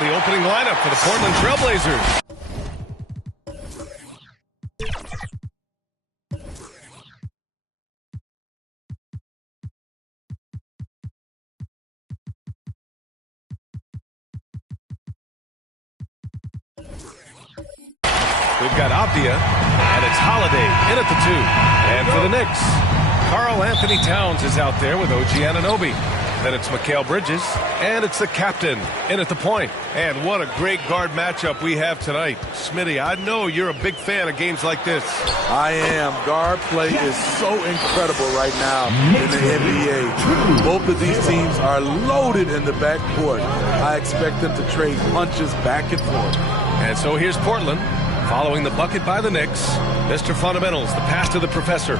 the opening lineup for the Portland Trailblazers. We've got Avdia, and it's Holiday in at the 2. And for the Knicks, Karl Anthony Towns is out there with OG Anunoby. Then it's Mikal Bridges, and it's the captain in at the point. And what a great guard matchup we have tonight. Smitty, I know you're a big fan of games like this. I am. Guard play is so incredible right now in the NBA. Both of these teams are loaded in the backcourt. I expect them to trade punches back and forth. And so here's Portland. Following the bucket by the Knicks, Mr. Fundamentals, the pass to the professor.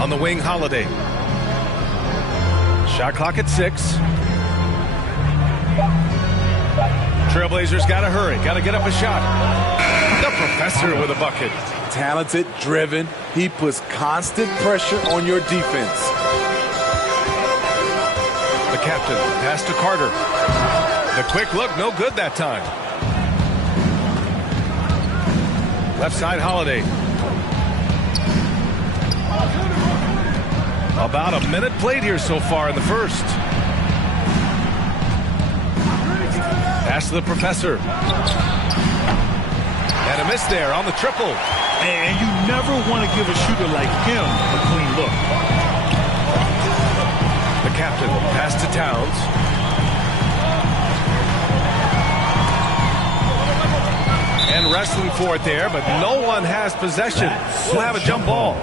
On the wing, Holiday. Shot clock at 6. Trailblazers got to hurry, got to get up a shot. The professor with a bucket. Talented, driven. He puts constant pressure on your defense. The captain, pass to Carter. The quick look, no good that time. Left side, Holiday. About a minute played here so far in the first. Pass to the professor. And a miss there on the triple. And you never want to give a shooter like him a clean look. The captain, pass to Towns. And wrestling for it there, but no one has possession. We'll have a jump ball.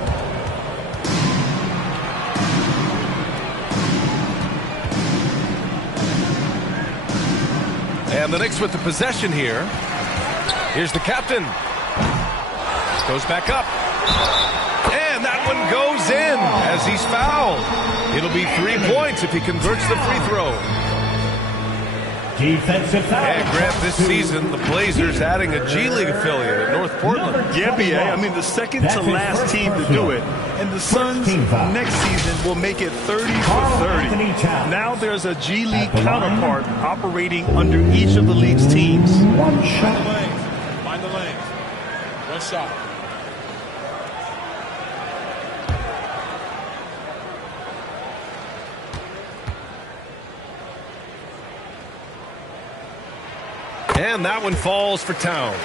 And the Knicks with the possession here. Here's the captain. Goes back up. And that one goes in as he's fouled. It'll be 3 points if he converts the free throw. Defensive foul. And Grant, this season, the Blazers adding a G League affiliate at North Portland. Yeah, BA. I mean, the second to last team to do it. And the Suns next season will make it 30 for 30. Now there's a G League counterpart operating under each of the league's teams. One shot. Find the lanes. One shot. And that one falls for Towns.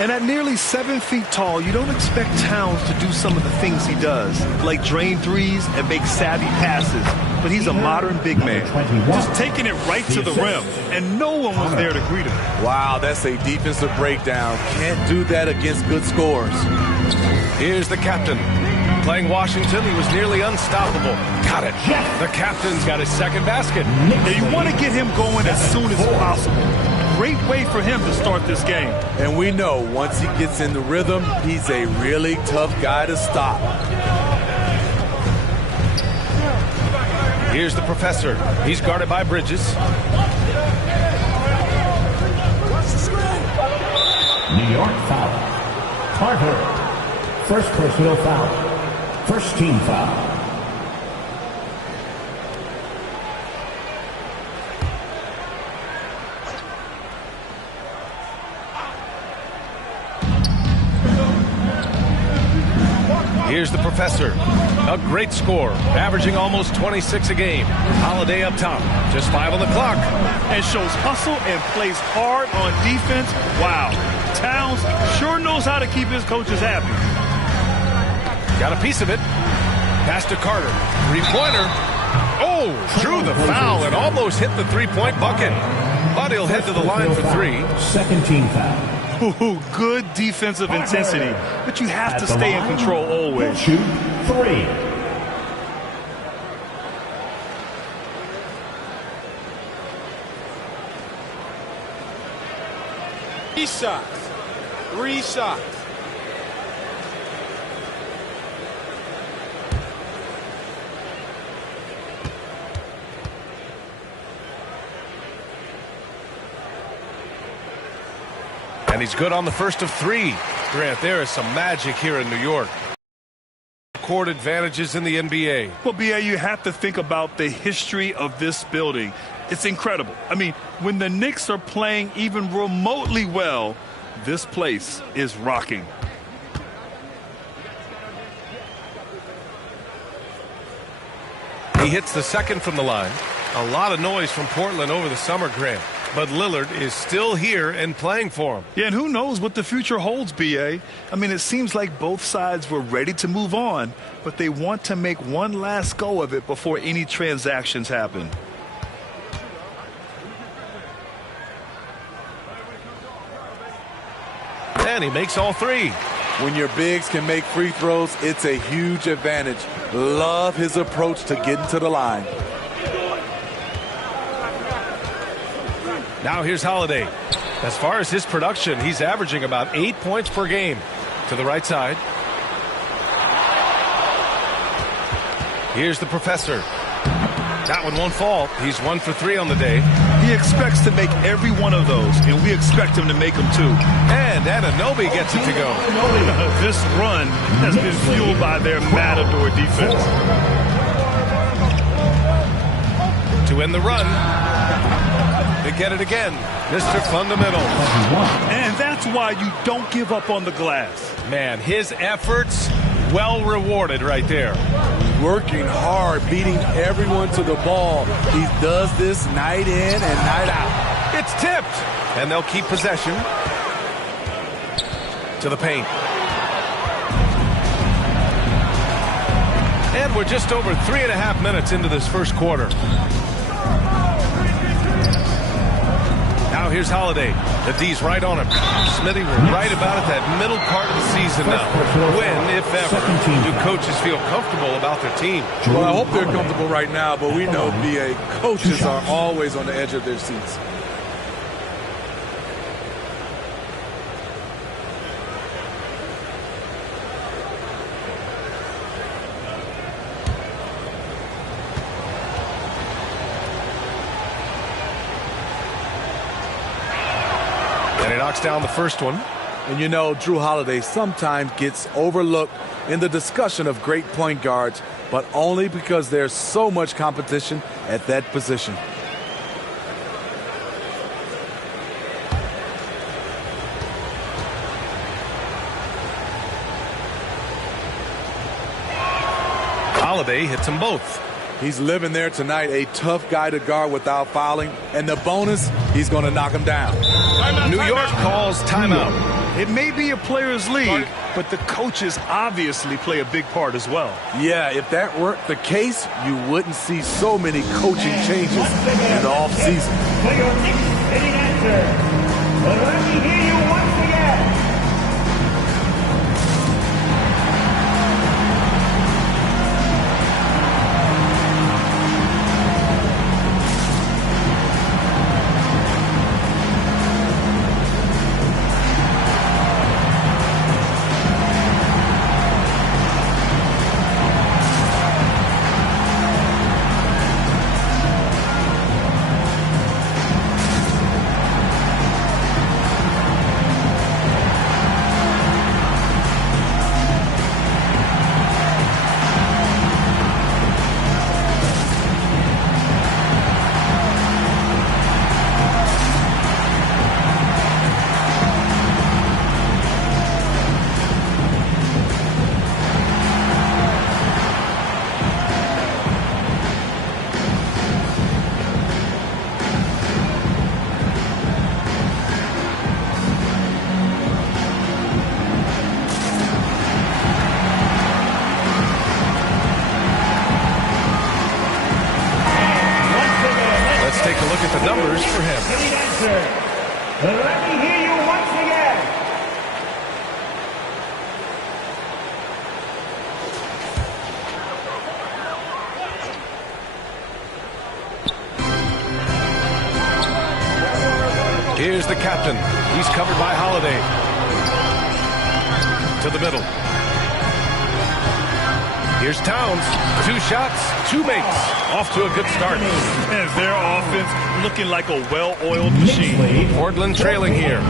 And at nearly 7 feet tall, you don't expect Towns to do some of the things he does, like drain threes and make savvy passes. But he's a modern big man, just taking it right to the rim, and no one was there to greet him. Wow, that's a defensive breakdown. Can't do that against good scores. Here's the captain. Playing Washington, he was nearly unstoppable. Got it. The captain's got his second basket. Now you want to get him going as soon as possible. Great way for him to start this game. And we know once he gets in the rhythm, he's a really tough guy to stop. Here's the professor. He's guarded by Bridges. New York foul. Carter. First personal foul. First team foul. Here's the professor. A great score, averaging almost 26 a game. Holiday up top, just 5 on the clock. And shows hustle and plays hard on defense. Wow, Towns sure knows how to keep his coaches happy. Got a piece of it. Pass to Carter. Three-pointer. Oh, drew the foul and almost hit the three-point bucket. But he'll head to the line for 3. Second team foul. Ooh, good defensive intensity, but you have to stay in control always. Shoot 3. Three shots. And he's good on the first of 3. Grant, there is some magic here in New York. Court advantages in the NBA. Well, BA, you have to think about the history of this building. It's incredible. I mean, when the Knicks are playing even remotely well, this place is rocking. He hits the second from the line. A lot of noise from Portland over the summer, Grant. But Lillard is still here and playing for him. Yeah, and who knows what the future holds, B.A. I mean, it seems like both sides were ready to move on, but they want to make one last go of it before any transactions happen. And he makes all three. When your bigs can make free throws, it's a huge advantage. Love his approach to getting to the line. Now here's Holiday. As far as his production, he's averaging about 8 points per game. To the right side. Here's the professor. That one won't fall. He's 1 for 3 on the day. He expects to make every one of those, and we expect him to make them too. And Anunoby gets it to go. This run has been fueled by their matador defense. To end the run. They get it again. Mr. Fundamental. And that's why you don't give up on the glass. Man, his efforts well rewarded right there. Working hard, beating everyone to the ball. He does this night in and night out. It's tipped. And they'll keep possession. To the paint. And we're just over 3.5 minutes into this first quarter. Now here's Holiday. The D's right on him. Smitty, we're right about at that middle part of the season now. When, if ever, do coaches feel comfortable about their team? Well, I hope they're comfortable right now, but we know BA coaches are always on the edge of their seats. Knocks down the first one. And you know, Jrue Holiday sometimes gets overlooked in the discussion of great point guards, but only because there's so much competition at that position. Holiday hits them both. He's living there tonight, a tough guy to guard without fouling. And the bonus, he's going to knock him down. New York calls timeout. It may be a players' league, but the coaches obviously play a big part as well. Yeah, if that weren't the case, you wouldn't see so many coaching changes in the offseason. For your next fitting answer, let me hear you once again. Let me hear you once again. Here's the captain. He's covered by Holiday. To the middle. Here's Towns. 2 shots, 2 makes. Off to a good start. And their offense looking like a well-oiled machine. Portland trailing here.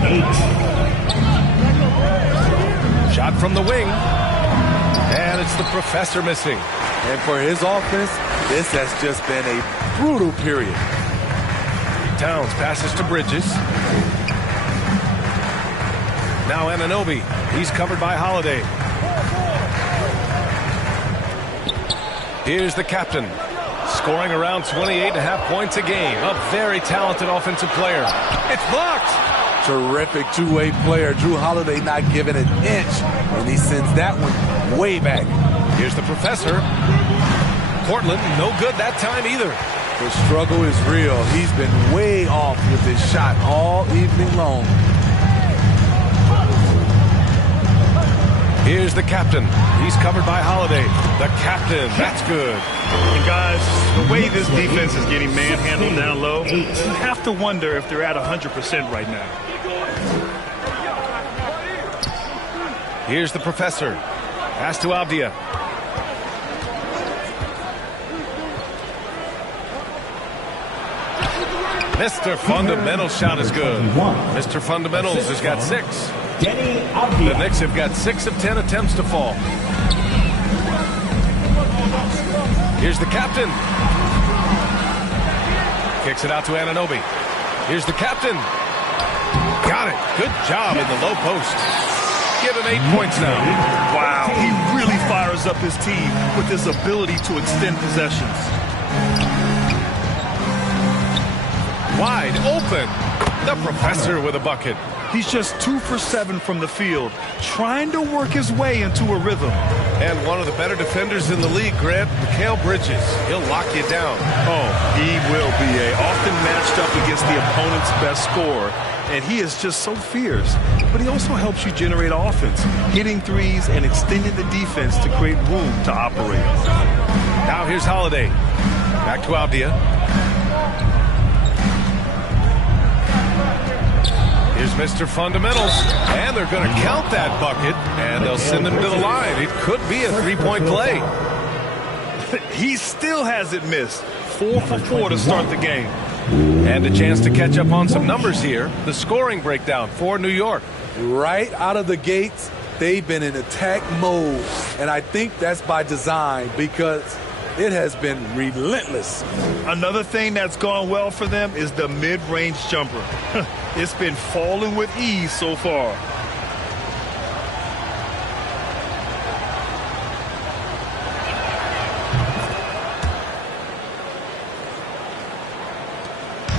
Shot from the wing. And it's the professor missing. And for his offense, this has just been a brutal period. Towns passes to Bridges. Now Anunoby. He's covered by Holiday. Here's the captain. Scoring around 28.5 points a game. A very talented offensive player. It's blocked. Terrific two-way player. Drew Holiday not giving an inch, and he sends that one way back. Here's the professor. Portland, no good that time either. The struggle is real. He's been way off with his shot all evening long. Here's the captain. He's covered by Holiday. The captain. That's good. And guys, the way this defense is getting manhandled down low, you have to wonder if they're at 100% right now. Here's the professor. Pass to Avdia. Mr. Fundamental shot is good. Mr. Fundamentals has got 6. The Knicks have got 6 of 10 attempts to fall. Here's the captain. Kicks it out to Anunoby. Here's the captain. Got it. Good job in the low post. Give him 8 points now. Wow, he really fires up his team with his ability to extend possessions. Wide open. The professor with a bucket. He's just 2 for 7 from the field, trying to work his way into a rhythm. And one of the better defenders in the league, Grant, Mikal Bridges. He'll lock you down. Oh, he will be often matched up against the opponent's best scorer, and he is just so fierce. But he also helps you generate offense, hitting threes and extending the defense to create room to operate. Now here's Holiday. Back to Avdia. Here's Mr. Fundamentals, and they're going to count that bucket, and they'll send him to the line. It could be a three-point play. He still hasn't missed. 4 for 4 to start the game. And a chance to catch up on some numbers here. The scoring breakdown for New York. Right out of the gates, they've been in attack mode, and I think that's by design because it has been relentless. Another thing that's gone well for them is the mid-range jumper. It's been falling with ease so far.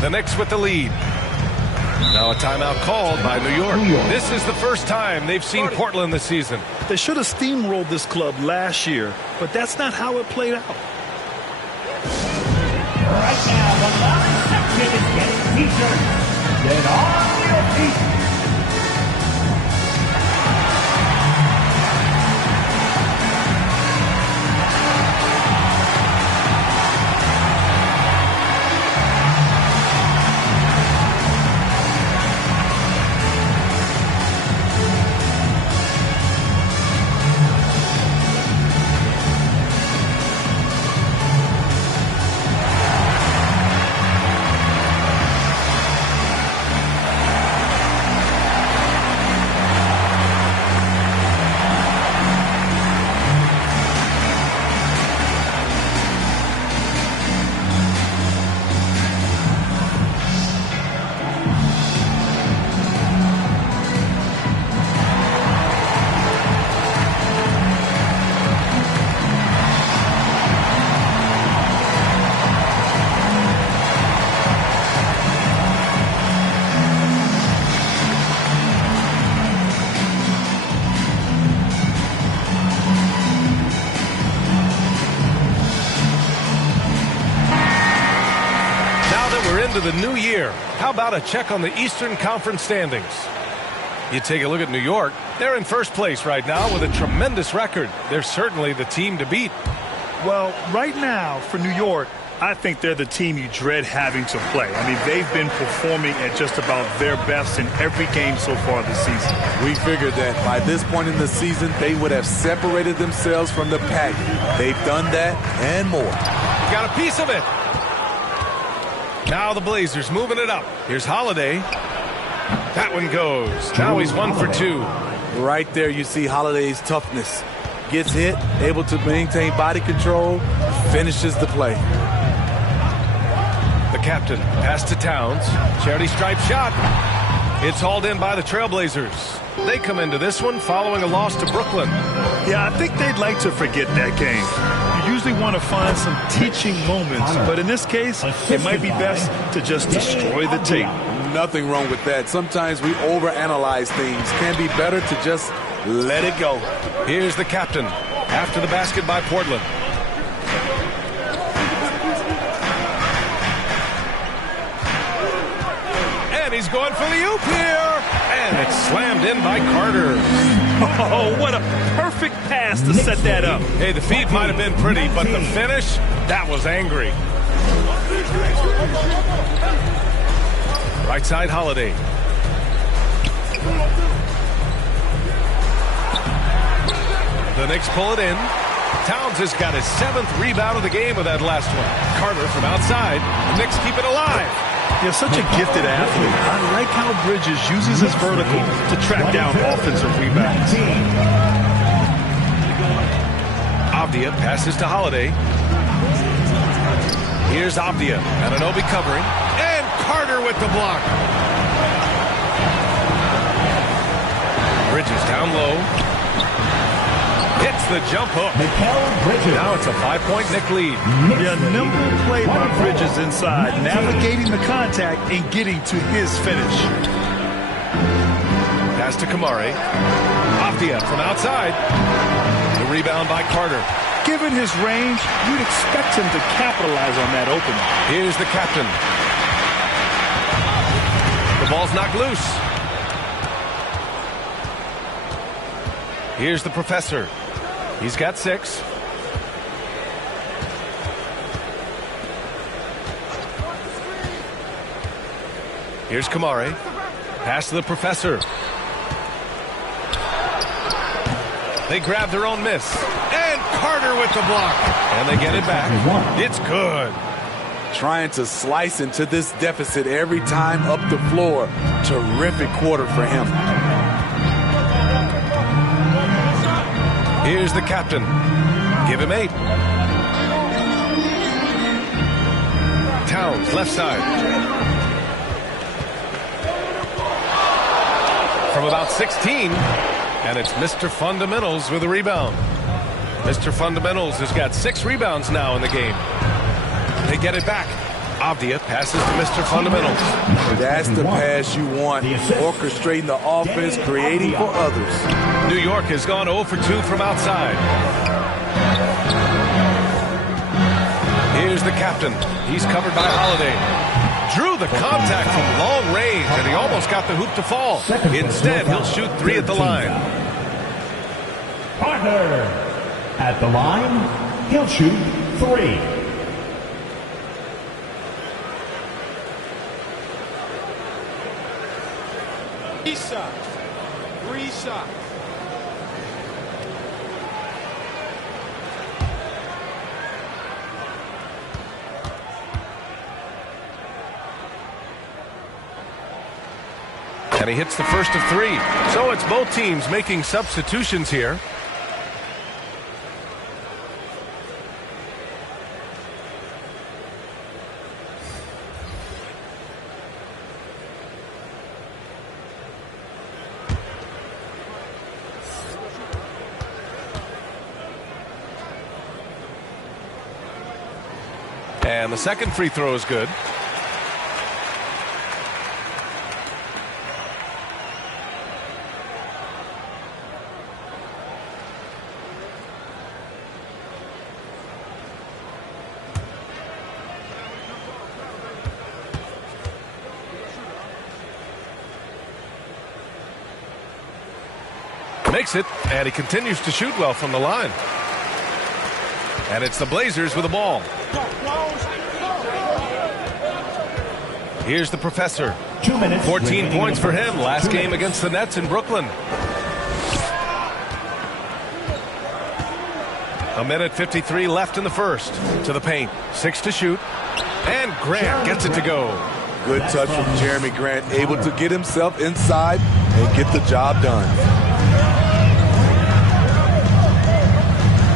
The Knicks with the lead. Now a timeout called by New York. This is the first time they've seen Portland this season. They should have steamrolled this club last year, but that's not how it played out. Right now, the live section is getting featured. Get on your feet. Into the new year, how about a check on the Eastern Conference standings? You take a look at New York. They're in first place right now with a tremendous record. They're certainly the team to beat. Well, right now for New York, I think they're the team you dread having to play. I mean, they've been performing at just about their best in every game so far this season. We figured that by this point in the season, they would have separated themselves from the pack. They've done that and more. Got a piece of it. Now the Blazers moving it up. Here's Holiday. That one goes. Now he's 1 for 2. Right there you see Holiday's toughness. Gets hit, able to maintain body control, finishes the play. The captain. Pass to Towns. Charity stripe shot. It's hauled in by the Trailblazers. They come into this one following a loss to Brooklyn. Yeah, I think they'd like to forget that game. You usually want to find some teaching moments, but in this case, it might be best to just destroy the tape. Nothing wrong with that. Sometimes we overanalyze things. Can be better to just let it go. Here's the captain after the basket by Portland. And he's going for the oop here. And it's slammed in by Carter. Oh, what a perfect pass to set that up. Hey, the feed might have been pretty, but the finish, that was angry. Right side, Holiday. The Knicks pull it in. Towns has got his 7th rebound of the game with that last one. Carter from outside. The Knicks keep it alive. You're such a gifted athlete. I like how Bridges uses his vertical to track down offensive rebounds. Avdia passes to Holiday. Here's Avdia. Anunoby covering. And Carter with the block. Bridges down low. Hits the jump hook. Now it's a 5-point Knick lead. Yeah, nimble play by Bridges inside, navigating the contact and getting to his finish. Pass to Kamari. Avdia from outside. The rebound by Carter. Given his range, you'd expect him to capitalize on that opening. Here's the captain. The ball's knocked loose. Here's the professor. He's got 6. Here's Kamari. Pass to the professor. They grab their own miss. And Carter with the block. And they get it back. It's good. Trying to slice into this deficit every time up the floor. Terrific quarter for him. Here's the captain. Give him 8. Towns, left side. From about 16. And it's Mr. Fundamentals with a rebound. Mr. Fundamentals has got 6 rebounds now in the game. They get it back. Avdia passes to Mr. Fundamentals. That's the pass you want. Orchestrating the offense, creating for others. New York has gone 0 for 2 from outside. Here's the captain. He's covered by Holiday. Drew the contact from long range, and he almost got the hoop to fall. Instead, he'll shoot 3 at the line. Partner at the line, he'll shoot 3. Three shots. And he hits the first of 3. So it's both teams making substitutions here. And the second free throw is good. Makes it, and he continues to shoot well from the line. And it's the Blazers with the ball. Here's the professor. 2 minutes. 14 points for him last game against the Nets in Brooklyn. A minute 53 left in the first. To the paint. 6 to shoot. And Grant gets it to go. Good touch from Jeremy Grant. Able to get himself inside and get the job done.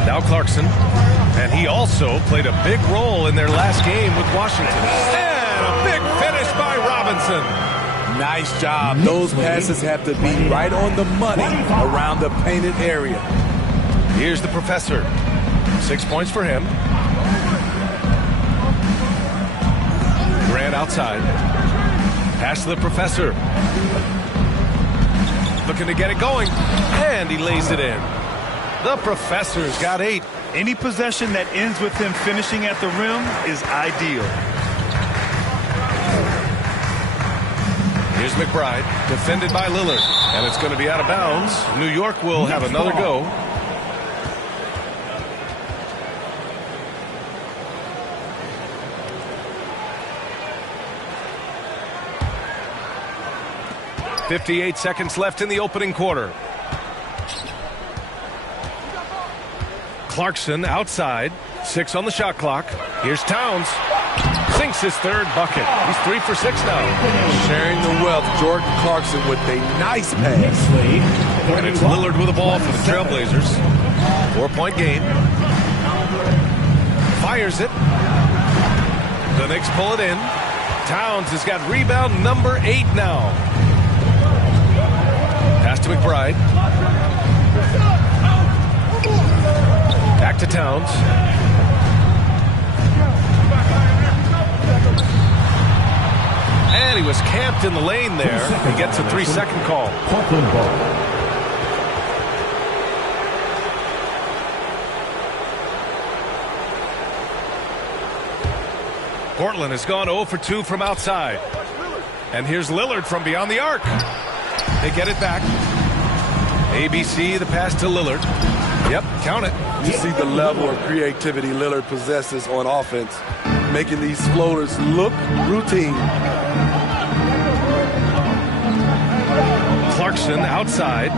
Now Clarkson. And he also played a big role in their last game with Washington. And a Robinson. Nice job. Those passes have to be right on the money around the painted area. Here's the professor. 6 points for him. Grant outside. Pass to the professor. Looking to get it going. And he lays it in. The professor's got 8. Any possession that ends with him finishing at the rim is ideal. Here's McBride, defended by Lillard. And it's going to be out of bounds. New York will have another go. .58 seconds left in the opening quarter. Clarkson outside. 6 on the shot clock. Here's Towns. Sinks his third bucket. He's 3 for 6 now. Sharing the wealth, Jordan Clarkson with a nice pass. And it's Lillard with the ball for the Trailblazers. 4-point game. Fires it. The Knicks pull it in. Towns has got rebound number 8 now. Pass to McBride. Back to Towns. And he was camped in the lane there. He gets a 3-second call. Portland has gone 0 for 2 from outside. And here's Lillard from beyond the arc. They get it back. ABC, the pass to Lillard. Yep, count it. You see the level of creativity Lillard possesses on offense, making these floaters look routine. Clarkson outside.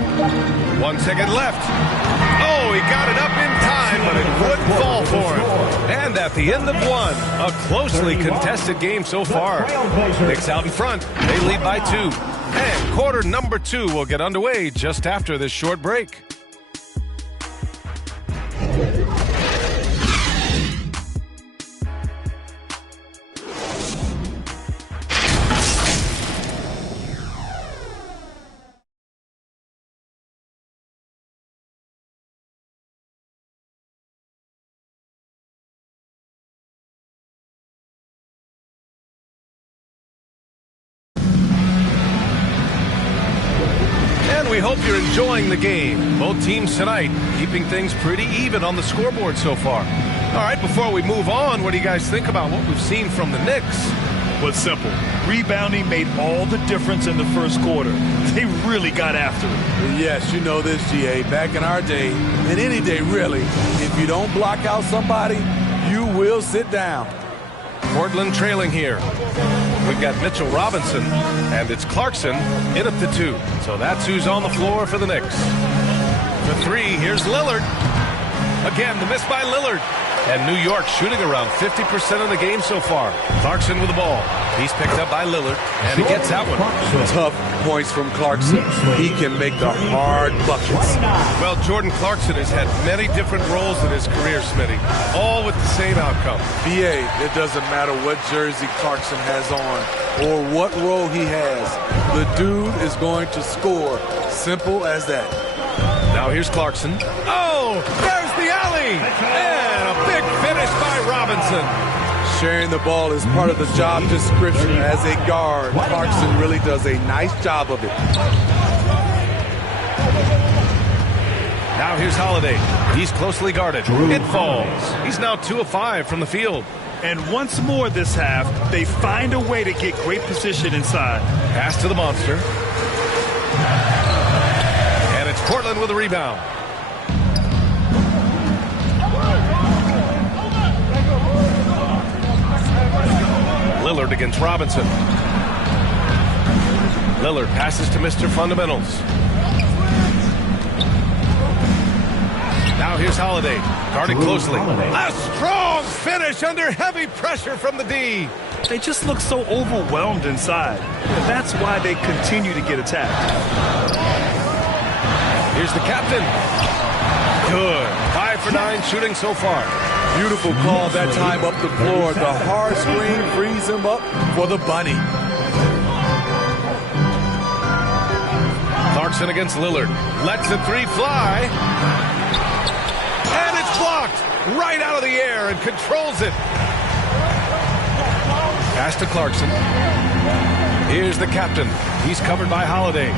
1 second left. Oh, he got it up in time, but it wouldn't fall for him. And at the end of one, a closely contested game so far. Knicks out in front. They lead by 2. And quarter number 2 will get underway just after this short break. We hope you're enjoying the game. Both teams tonight keeping things pretty even on the scoreboard so far. All right, before we move on, what do you guys think about what we've seen from the Knicks? Well, it's simple. Rebounding made all the difference in the first quarter. They really got after it. Yes, you know this, GA. Back in our day, and any day really, if you don't block out somebody, you will sit down. Portland trailing here. We've got Mitchell Robinson, and it's Clarkson in at the 2. So that's who's on the floor for the Knicks. The 3, here's Lillard. Again, the miss by Lillard. And New York shooting around 50% of the game so far. Clarkson with the ball. He's picked up by Lillard, and he gets that one. Tough points from Clarkson. He can make the hard buckets. Well, Jordan Clarkson has had many different roles in his career, Smitty, all with the same outcome. BA, it doesn't matter what jersey Clarkson has on or what role he has. The dude is going to score. Simple as that. Now here's Clarkson. Oh, there's the alley! And a big finish by Robinson. Sharing the ball is part of the job description as a guard. Clarkson really does a nice job of it. Now here's Holiday. He's closely guarded. It falls. He's now 2 of 5 from the field. And once more this half, they find a way to get great position inside. Pass to the monster. And it's Portland with a rebound. Lillard against Robinson. Lillard passes to Mr. Fundamentals. Now here's Holiday, guarded closely. A strong finish under heavy pressure from the D. They just look so overwhelmed inside. And that's why they continue to get attacked. Here's the captain. Good. 5 for 9 shooting so far. Beautiful call that time up the floor. The hard screen frees him up for the bunny. Clarkson against Lillard. Lets the three fly. And it's blocked right out of the air and controls it. Pass to Clarkson. Here's the captain. He's covered by Holiday.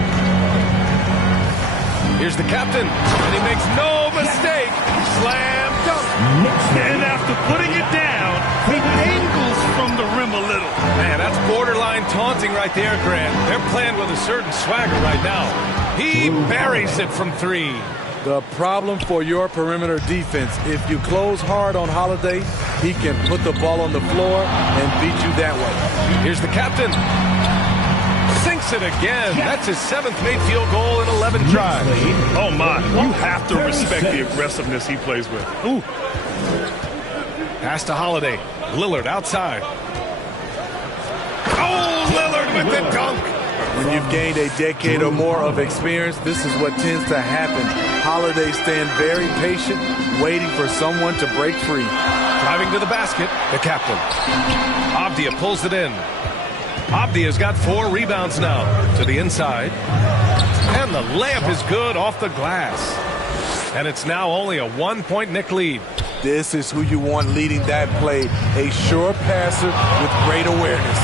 Here's the captain, and he makes no mistake. Slam dunk. And after putting it down, he angles from the rim a little. Man, that's borderline taunting right there, Grant. They're playing with a certain swagger right now. He buries it from three. The problem for your perimeter defense, if you close hard on Holiday, he can put the ball on the floor and beat you that way. Here's the captain. Sinks it again. That's his 7th made field goal in 11 tries. Oh, my. You have to respect the aggressiveness he plays with. Ooh. Pass to Holiday. Lillard outside. Oh, Lillard with the dunk. When you've gained a decade or more of experience, this is what tends to happen. Holiday staying very patient, waiting for someone to break free. Driving to the basket, the captain. Avdia pulls it in. Avdia's got 4 rebounds now to the inside. And the layup is good off the glass. And it's now only a 1-point Knick lead. This is who you want leading that play. A sure passer with great awareness.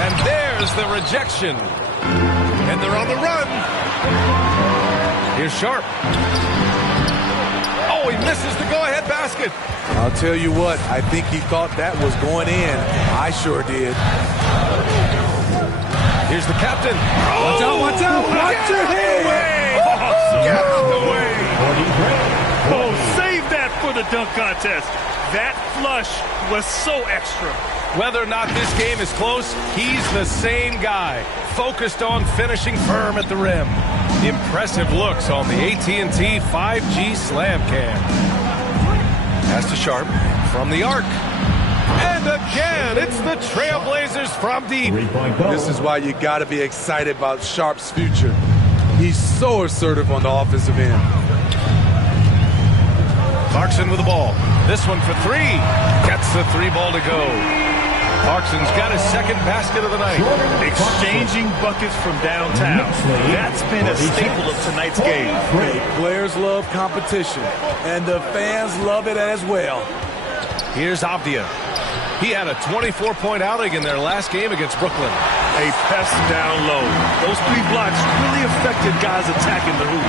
And there's the rejection. And they're on the run. Here's Sharp. Oh, he misses the go-ahead basket. I'll tell you what, I think he thought that was going in. I sure did. Here's the captain. Watch out, watch out, watch your head. Get away. Oh, save that for the dunk contest. That flush was so extra. Whether or not this game is close, he's the same guy, focused on finishing firm at the rim. Impressive looks on the AT&T 5G Slam Cam. Pass to Sharp from the arc. And again, it's the Trailblazers from deep. This is why you got to be excited about Sharp's future. He's so assertive on the offensive end. Clarkson with the ball. This one for 3. Gets the 3 ball to go. Clarkson's got his 2nd basket of the night. Exchanging buckets from downtown. That's been a staple of tonight's game. Players love competition, and the fans love it as well. Here's Avdia. He had a 24-point outing in their last game against Brooklyn. A pest down low. Those 3 blocks really affected guys attacking the hoop.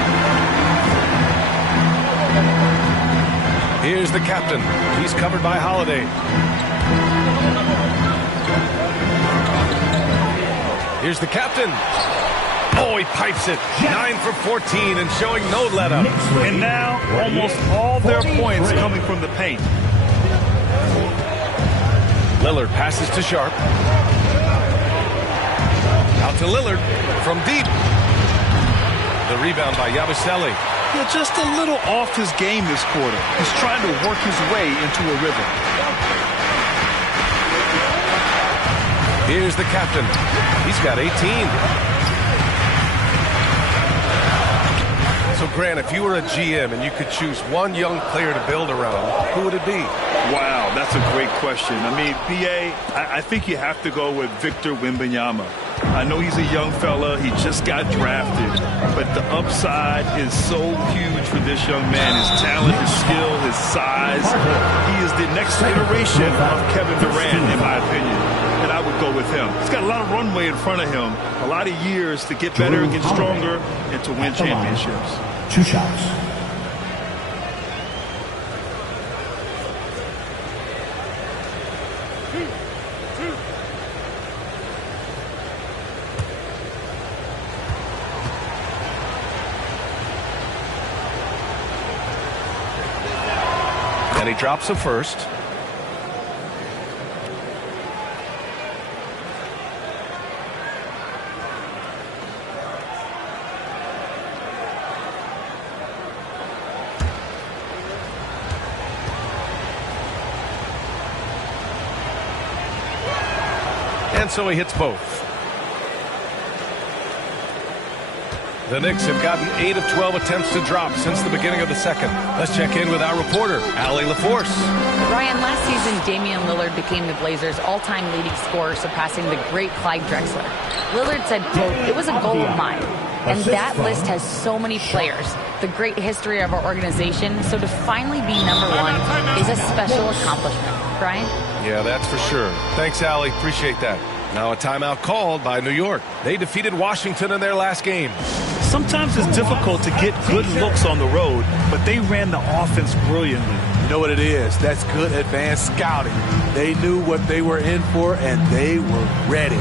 Here's the captain. He's covered by Holiday. Here's the captain. Oh, he pipes it. 9 for 14 and showing no let-up. And now almost all their points coming from the paint. Lillard passes to Sharp. Out to Lillard from deep. The rebound by Yabusele. Yeah, just a little off his game this quarter. He's trying to work his way into a rhythm. Here's the captain. He's got 18. So, Grant, if you were a GM and you could choose one young player to build around, who would it be? Wow, that's a great question. I mean, B.A., I think you have to go with Victor Wembanyama. I know he's a young fella. He just got drafted. But the upside is so huge for this young man. His talent, his skill, his size. He is the next iteration of Kevin Durant, in my opinion. And I would go with him. He's got a lot of runway in front of him. A lot of years to get better, get stronger, and to win championships. 2 shots. And he drops a first. And so he hits both. The Knicks have gotten 8 of 12 attempts to drop since the beginning of the second. Let's check in with our reporter, Allie LaForce. Ryan, last season, Damian Lillard became the Blazers' all-time leading scorer, surpassing the great Clyde Drexler. Lillard said, quote, "It was a goal of mine." And that list has so many players, the great history of our organization, so to finally be #1 is a special accomplishment. Brian? Yeah, that's for sure. Thanks, Allie. Appreciate that. Now a timeout called by New York. They defeated Washington in their last game. Sometimes it's difficult to get good looks on the road, but they ran the offense brilliantly. You know what it is? That's good advanced scouting. They knew what they were in for, and they were ready.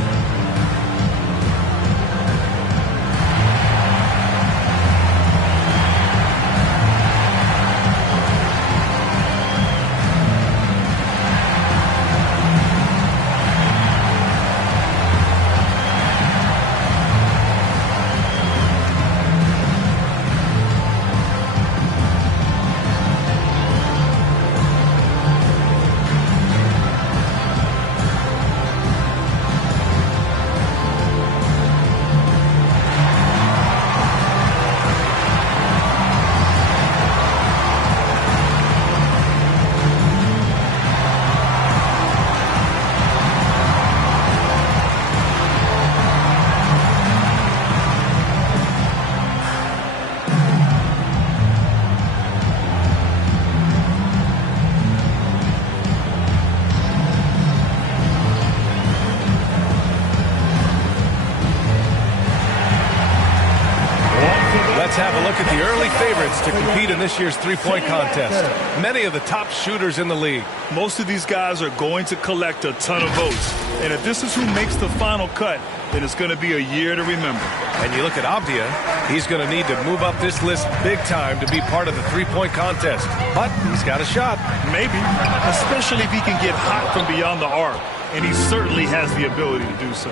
Let's have a look at the early favorites to compete in this year's three-point contest. Many of the top shooters in the league. Most of these guys are going to collect a ton of votes. And if this is who makes the final cut, then it's going to be a year to remember. And you look at Avdia, he's going to need to move up this list big time to be part of the three-point contest. But he's got a shot. Maybe, especially if he can get hot from beyond the arc. And he certainly has the ability to do so.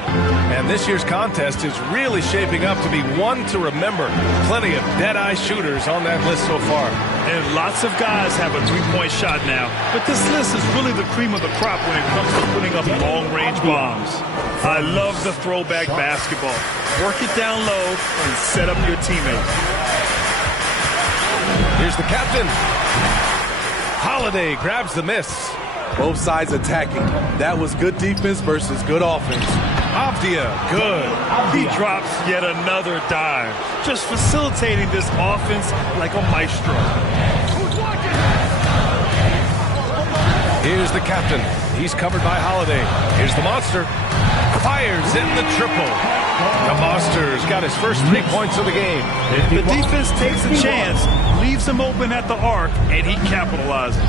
And this year's contest is really shaping up to be one to remember. Plenty of dead-eye shooters on that list so far. And lots of guys have a three-point shot now. But this list is really the cream of the crop when it comes to putting up long-range bombs. I love the throwback basketball. Work it down low and set up your teammate. Here's the captain. Holiday grabs the miss. Both sides attacking. That was good defense versus good offense. Avdia, good. He drops yet another dive, just facilitating this offense like a maestro. Here's the captain. He's covered by Holiday. Here's the monster. Fires in the triple. The monster's got his first 3 points of the game. The defense takes a chance, leaves him open at the arc, and he capitalizes.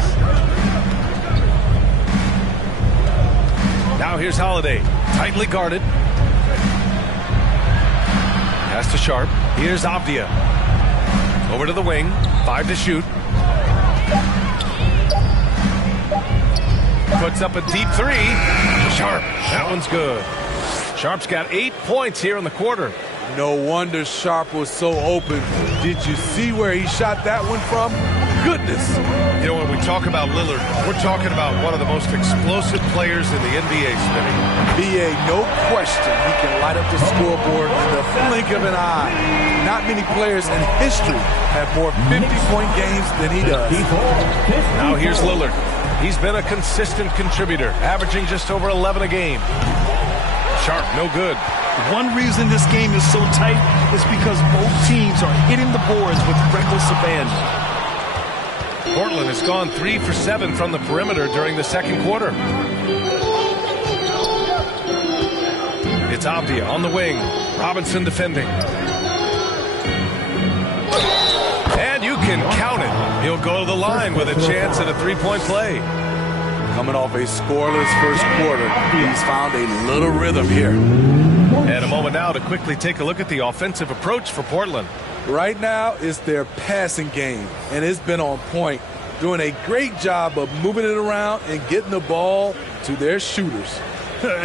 Now here's Holiday, tightly guarded. Pass to Sharp. Here's Avdia. Over to the wing, 5 to shoot. Puts up a deep 3. Sharp, that one's good. Sharp's got 8 points here in the quarter. No wonder Sharp was so open. Did you see where he shot that one from? Goodness. You know, when we talk about Lillard, we're talking about one of the most explosive players in the NBA, Smitty. BA, no question, he can light up the scoreboard in the blink of an eye. Not many players in history have more 50-point games than he does. Now here's Lillard. He's been a consistent contributor, averaging just over 11 a game. Sharp, no good. One reason this game is so tight is because both teams are hitting the boards with reckless abandon. Portland has gone 3 for 7 from the perimeter during the second quarter. It's Avdia on the wing. Robinson defending. And you can count it. He'll go to the line with a chance at a three-point play. Coming off a scoreless first quarter, he's found a little rhythm here. And a moment now to quickly take a look at the offensive approach for Portland. Right now, it's their passing game, and it's been on point, doing a great job of moving it around and getting the ball to their shooters.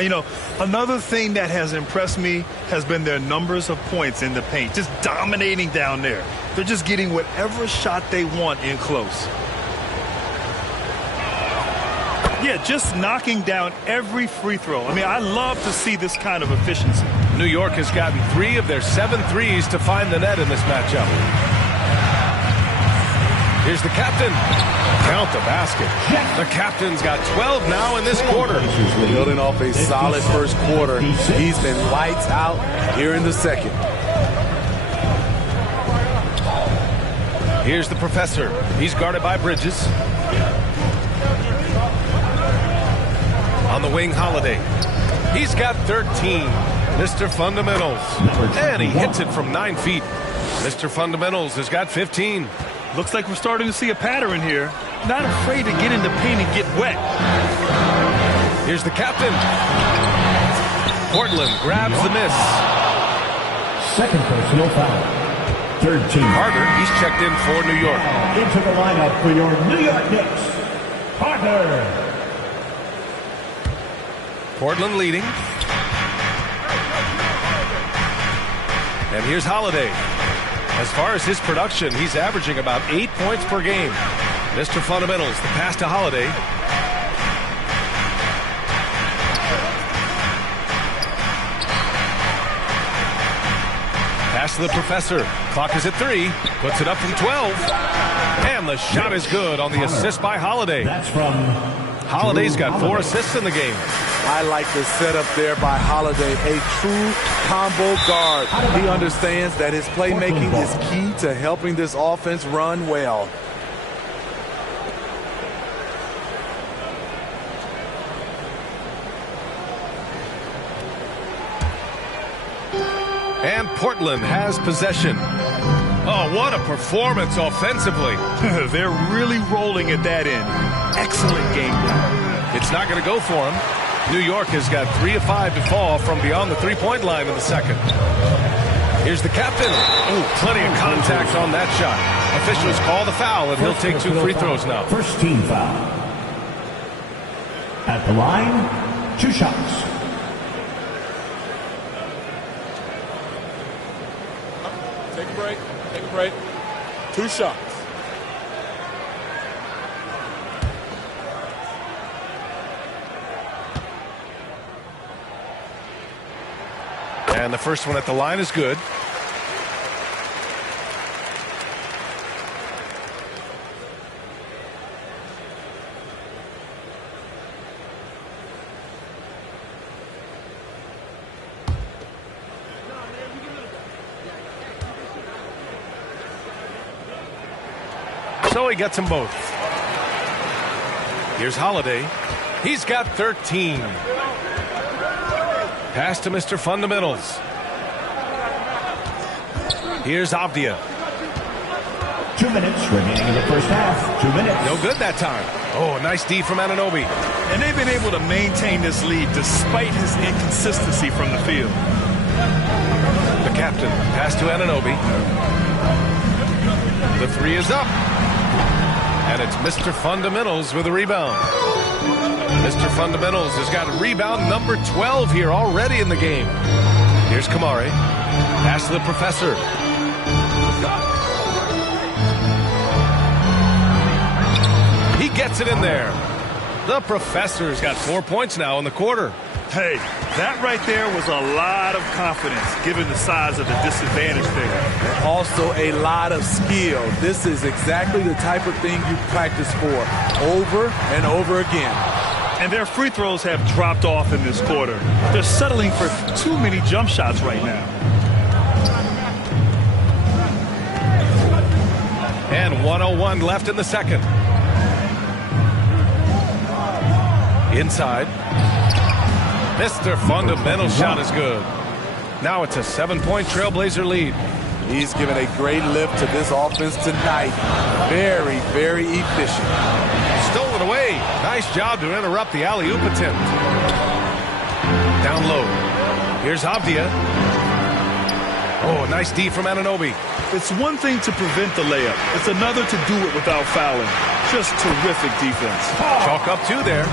You know, another thing that has impressed me has been their numbers of points in the paint, just dominating down there. They're just getting whatever shot they want in close. Yeah, just knocking down every free throw. I mean, I love to see this kind of efficiency. New York has gotten 3 of their 7 threes to find the net in this matchup. Here's the captain. Count the basket. The captain's got 12 now in this quarter. Building off a solid first quarter. He's been lights out here in the second. Here's the professor. He's guarded by Bridges. On the wing, Holiday. He's got 13. Mr. Fundamentals. And he hits it from 9 feet. Mr. Fundamentals has got 15. Looks like we're starting to see a pattern here. Not afraid to get in the paint and get wet. Here's the captain. Portland grabs the miss. Second personal foul. Third team. Carter, he's checked in for New York. Into the lineup for your New York Knicks, Carter. Portland leading. And here's Holiday. As far as his production, he's averaging about 8 points per game. Mr. Fundamentals, the pass to Holiday. Pass to the professor. Clock is at 3. Puts it up from 12. And the shot is good on the assist by Holiday. That's from Holiday's got 4 assists in the game. I like the setup there by Holiday, a true combo guard. He understands that his playmaking is key to helping this offense run well. And Portland has possession. Oh, what a performance offensively. They're really rolling at that end. Excellent game plan. It's not going to go for him. New York has got 3 of 5 to fall from beyond the three-point line in the second. Here's the captain. Ooh, plenty of contact on that shot. Officials call the foul, and he'll take 2 free throws now. First team foul. At the line, 2 shots. Take a break. Take a break. 2 shots. And the first one at the line is good. So he gets them both. Here's Holiday. He's got 13. Pass to Mr. Fundamentals. Here's Avdia. 2 minutes remaining in the first half. 2 minutes. No good that time. Oh, nice D from Anunoby. And they've been able to maintain this lead despite his inconsistency from the field. The captain. Pass to Anunoby. The 3 is up. And it's Mr. Fundamentals with a rebound. Mr. Fundamentals has got rebound number 12 here already in the game. Here's Kamari. Pass to the professor. He gets it in there. The professor's got 4 points now in the quarter. Hey, that right there was a lot of confidence given the size of the disadvantage there. Also a lot of skill. This is exactly the type of thing you practice for over and over again. And their free throws have dropped off in this quarter. They're settling for too many jump shots right now. And 1:01 left in the second. Inside. Mr. Fundamental shot is good. Now it's a 7-point Trailblazer lead. He's given a great lift to this offense tonight. Very, very efficient. Stolen away. Nice job to interrupt the alley-oop attempt. Down low. Here's Avdia. Oh, nice D from Anunoby. It's one thing to prevent the layup. It's another to do it without fouling. Just terrific defense. Chalk up 2 there.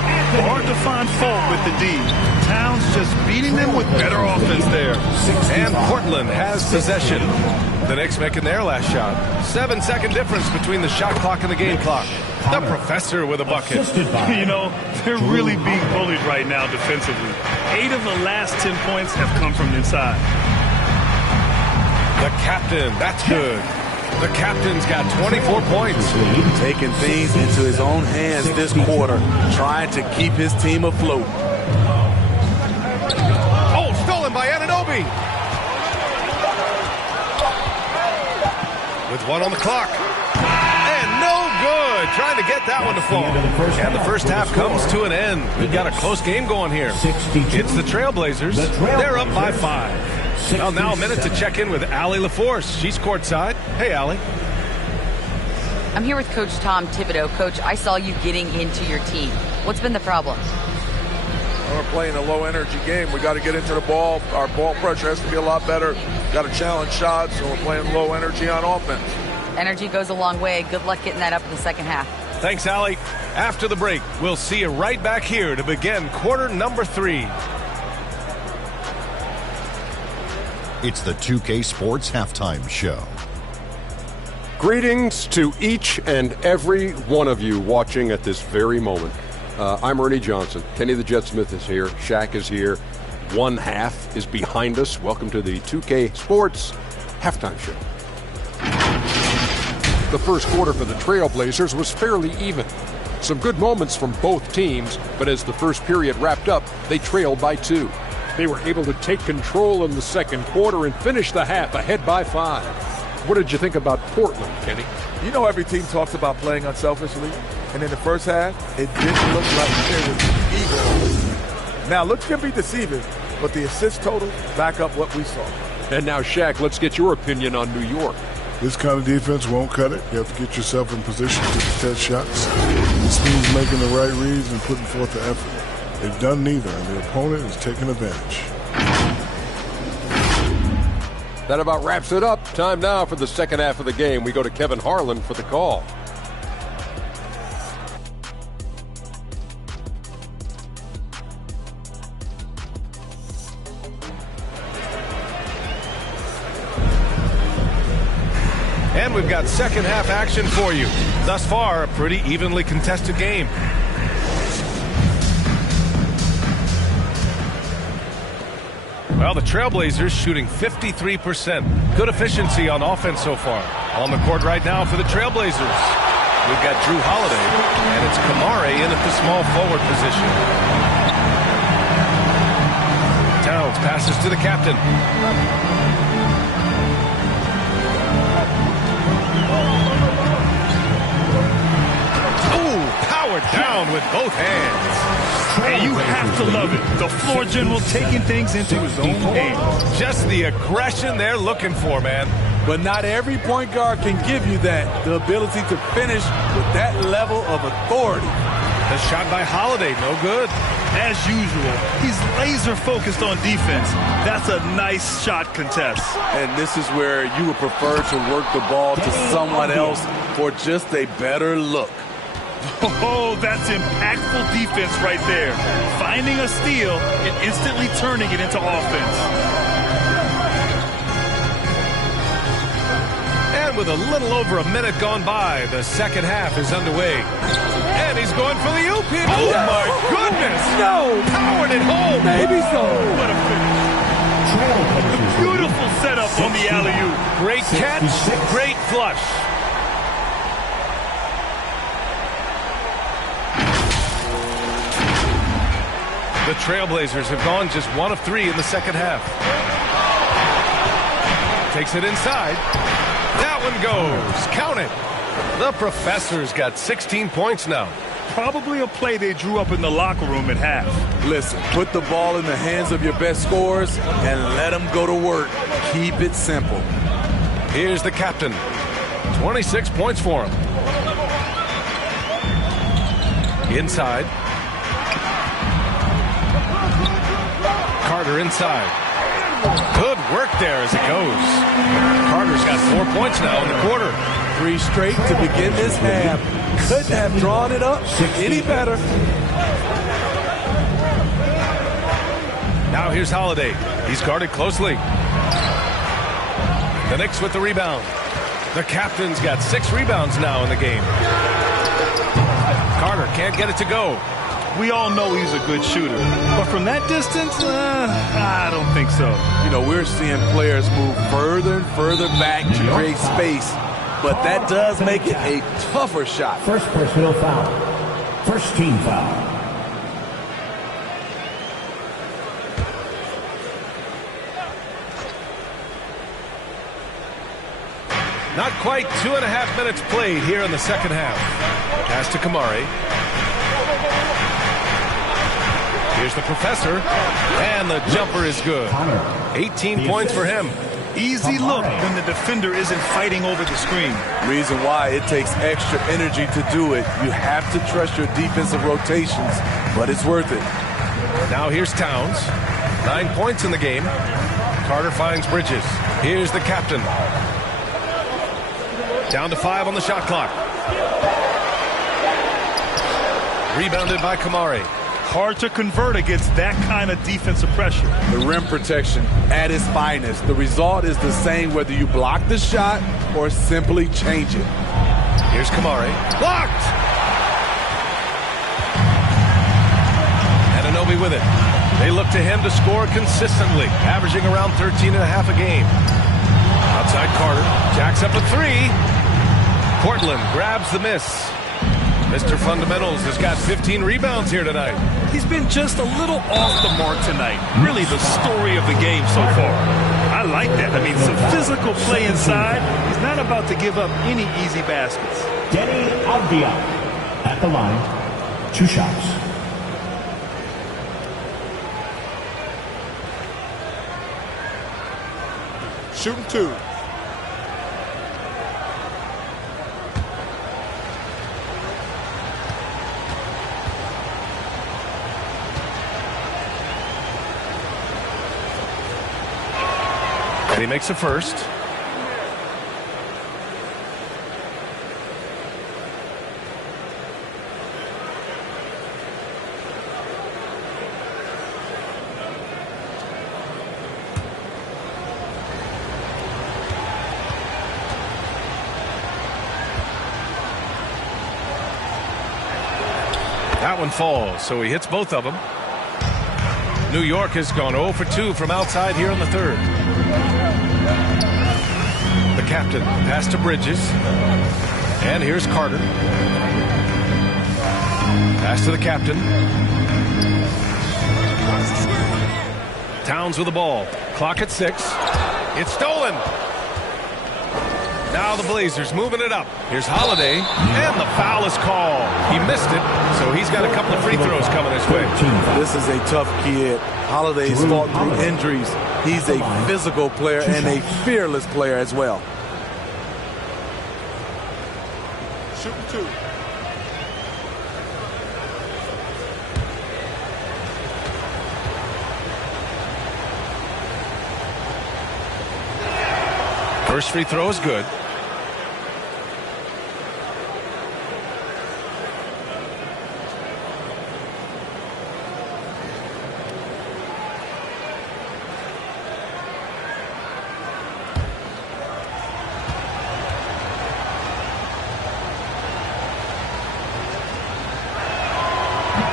Hard to find fault with the D. Towns just beating them with better offense there. And Portland has possession. The Knicks making their last shot. 7-second difference between the shot clock and the game clock. The professor with a bucket. You know, they're really being bullied right now defensively. 8 of the last 10 points have come from inside. The captain, that's good. The captain's got 24 points. Taking things into his own hands this quarter, trying to keep his team afloat. Oh, stolen by Anunoby. With one on the clock. And no good. Trying to get that one to fall. And the first half comes to an end. We've got a close game going here. It's the Trailblazers. They're up by 5. Well, now a minute to check in with Allie LaForce. She's courtside. Hey, Allie. I'm here with Coach Tom Thibodeau. Coach, I saw you getting into your team. What's been the problem? We're playing a low-energy game. We got to get into the ball. Our ball pressure has to be a lot better. Got to challenge shots, and we're playing low energy on offense. Energy goes a long way. Good luck getting that up in the second half. Thanks, Allie. After the break, we'll see you right back here to begin quarter number 3. It's the 2K Sports Halftime Show. Greetings to each and every one of you watching at this very moment. I'm Ernie Johnson. Kenny the Jet Smith is here. Shaq is here. One half is behind us. Welcome to the 2K Sports Halftime Show. The first quarter for the Trailblazers was fairly even. Some good moments from both teams, but as the first period wrapped up, they trailed by 2. They were able to take control in the second quarter and finish the half ahead by 5. What did you think about Portland, Kenny? You know, every team talks about playing unselfishly, and in the first half, it didn't look like there was ego. Now, looks can be deceiving, but the assist total back up what we saw. And now, Shaq, let's get your opinion on New York. This kind of defense won't cut it. You have to get yourself in position to contest shots. This means making the right reads and putting forth the effort. They've done neither, and their opponent is taking advantage. That about wraps it up. Time now for the second half of the game. We go to Kevin Harlan for the call. And we've got second half action for you. Thus far, a pretty evenly contested game. Well, the Trailblazers shooting 53%. Good efficiency on offense so far. On the court right now for the Trailblazers, we've got Drew Holiday, and it's Kamare in at the small forward position. Towns passes to the captain. Ooh, powered down with both hands. And you have to love it. The floor general taking things into his own hands. Just the aggression they're looking for, man. But not every point guard can give you that, the ability to finish with that level of authority. The shot by Holiday, no good. As usual, he's laser focused on defense. That's a nice shot contest. And this is where you would prefer to work the ball to someone else for just a better look. Oh, that's impactful defense right there. Finding a steal and instantly turning it into offense. And with a little over a minute gone by, the second half is underway. And he's going for the oop. Oh, my goodness. No. Powered it home. Maybe so. What a finish. Beautiful setup on the alley-oop. Great catch, great flush. The Trailblazers have gone just 1 of 3 in the second half. Takes it inside. That one goes. Count it. The Professor's got 16 points now. Probably a play they drew up in the locker room at half. Listen, put the ball in the hands of your best scorers and let them go to work. Keep it simple. Here's the captain. 26 points for him. Inside. Carter inside. Good work there as it goes. Carter's got 4 points now in the quarter. 3 straight to begin this half. Couldn't have drawn it up any better. Now here's Holiday. He's guarded closely. The Knicks with the rebound. The captain's got 6 rebounds now in the game. Carter can't get it to go. We all know he's a good shooter. But from that distance, I don't think so. You know, we're seeing players move further and further back to create space. but that does make it a tougher shot. First personal foul. First team foul. Not quite 2.5 minutes played here in the second half. Pass to Kamari. Here's the professor, and the jumper is good. 18 points for him. Easy look when the defender isn't fighting over the screen. Reason why it takes extra energy to do it. You have to trust your defensive rotations, but it's worth it. Now here's Towns. 9 points in the game. Carter finds Bridges. Here's the captain. Down to 5 on the shot clock. Rebounded by Kamari. Hard to convert against that kind of defensive pressure. The rim protection at its finest. The result is the same whether you block the shot or simply change it. Here's Kamari. Blocked! Anunoby with it. They look to him to score consistently, averaging around 13.5 a game. Outside Carter. Jacks up a 3. Portland grabs the miss. Mr. Fundamentals has got 15 rebounds here tonight. He's been just a little off the mark tonight. Really the story of the game so far. I like that. I mean, some physical play inside. He's not about to give up any easy baskets. Denny Avdia at the line. 2 shots. Shooting 2. And he makes a first. That one falls, so he hits both of them. New York has gone 0 for 2 from outside here in the third. The captain, pass to Bridges. And here's Carter. Pass to the captain. Towns with the ball. Clock at 6. It's stolen. Now the Blazers moving it up. Here's Holiday, and the foul is called. He missed it, so he's got a couple of free throws coming his way. This is a tough kid. Holiday's fought through injuries. He's a physical player and a fearless player as well. Shooting 2. First free throw is good.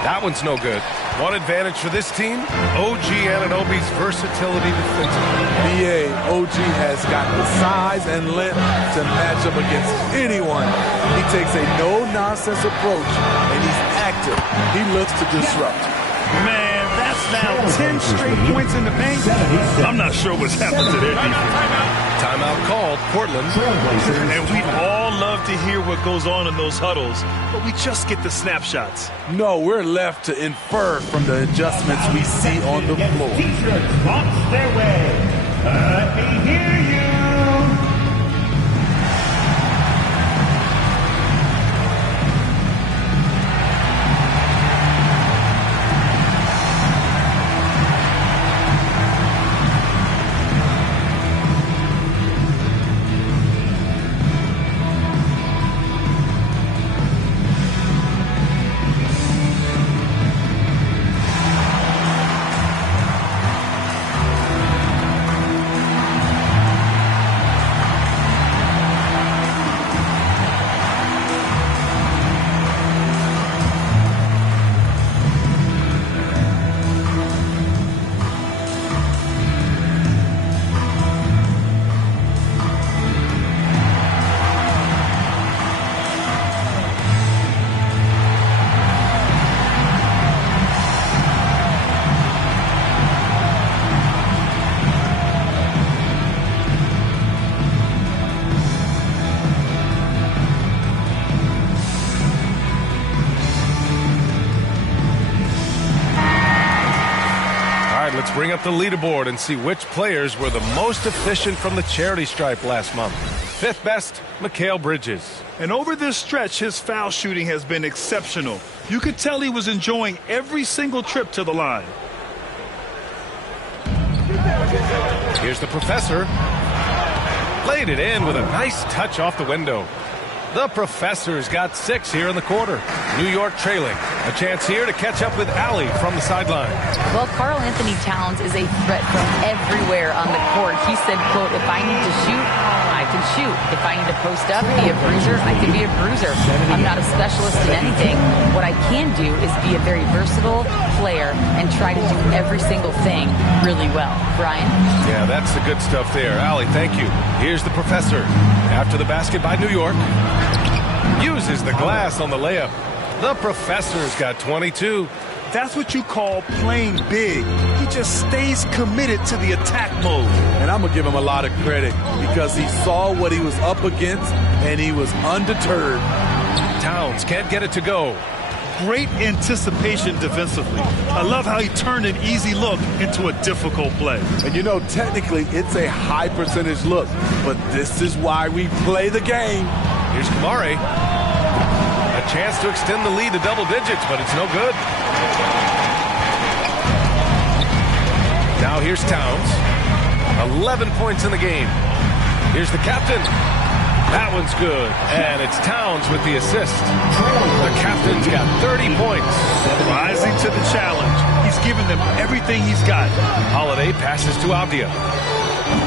That one's no good. One advantage for this team, OG Anunoby's versatility defensively. BA, OG has got the size and length to match up against anyone. He takes a no-nonsense approach, and he's active. He looks to disrupt. Man, that's now 10 straight points in the paint. I'm not sure what's happened to their defense. Timeout called, Portland. And we'd all love to hear what goes on in those huddles, but we just get the snapshots. No, we're left to infer from the adjustments we see on the floor. T-shirts launch their way. Let me hear you. Let's bring up the leaderboard and see which players were the most efficient from the charity stripe last month. Fifth best, Mikal Bridges. And over this stretch, his foul shooting has been exceptional. You could tell he was enjoying every single trip to the line. Here's the professor. Laid it in with a nice touch off the window. The professor's got 6 here in the quarter. New York trailing. A chance here to catch up with Allie from the sideline. Well, Karl Anthony Towns is a threat from everywhere on the court. He said, quote, if I need to shoot, I can shoot. If I need to post up, be a bruiser, I can be a bruiser. I'm not a specialist in anything. What I can do is be a very versatile player and try to do every single thing really well. Brian? Yeah, that's the good stuff there. Allie, thank you. Here's the professor. After the basket by New York. Uses the glass on the layup. The professor's got 22. That's what you call playing big. He just stays committed to the attack mode. And I'm going to give him a lot of credit because he saw what he was up against and he was undeterred. Towns can't get it to go. Great anticipation defensively. I love how he turned an easy look into a difficult play. And you know, technically, it's a high percentage look, but this is why we play the game. Here's Kamari. A chance to extend the lead to double digits, but it's no good. Now here's Towns. 11 points in the game. Here's the captain. That one's good. And it's Towns with the assist. The captain's got 30 points. Rising to the challenge. He's given them everything he's got. Holiday passes to Avdia.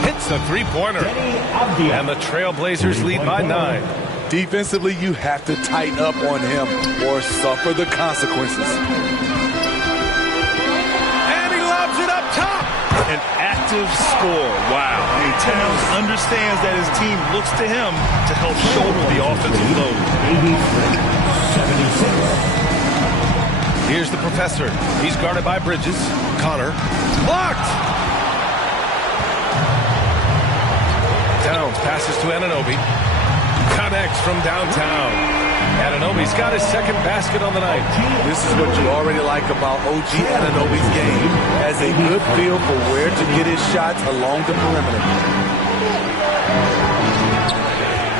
Hits the three-pointer. And the Trailblazers lead by 9. Defensively, you have to tighten up on him or suffer the consequences. And he lobs it up top. An active score. Wow. And Towns understands that his team looks to him to help shoulder the offensive load. 76. Here's the professor. He's guarded by Bridges. Connor. Blocked! Towns passes to Anunoby. Connects from downtown. Anunoby's got his second basket on the night. This is what you already like about OG Anunoby's game. Has a good feel for where to get his shots along the perimeter.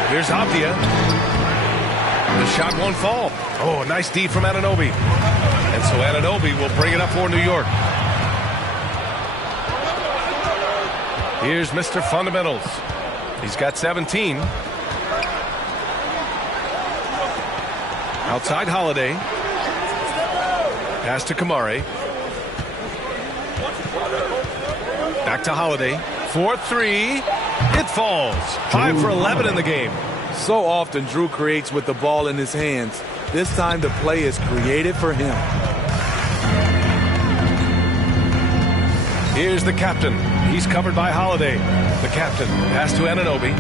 Here's Avdia. The shot won't fall. Oh, a nice D from Anunoby. And so Anunoby will bring it up for New York. Here's Mr. Fundamentals. He's got 17. Outside Holiday. Pass to Kamari. Back to Holiday. 4-3. It falls. 5 for 11 in the game. So often Drew creates with the ball in his hands. This time the play is created for him. Here's the captain. He's covered by Holiday. The captain. Pass to Anunoby.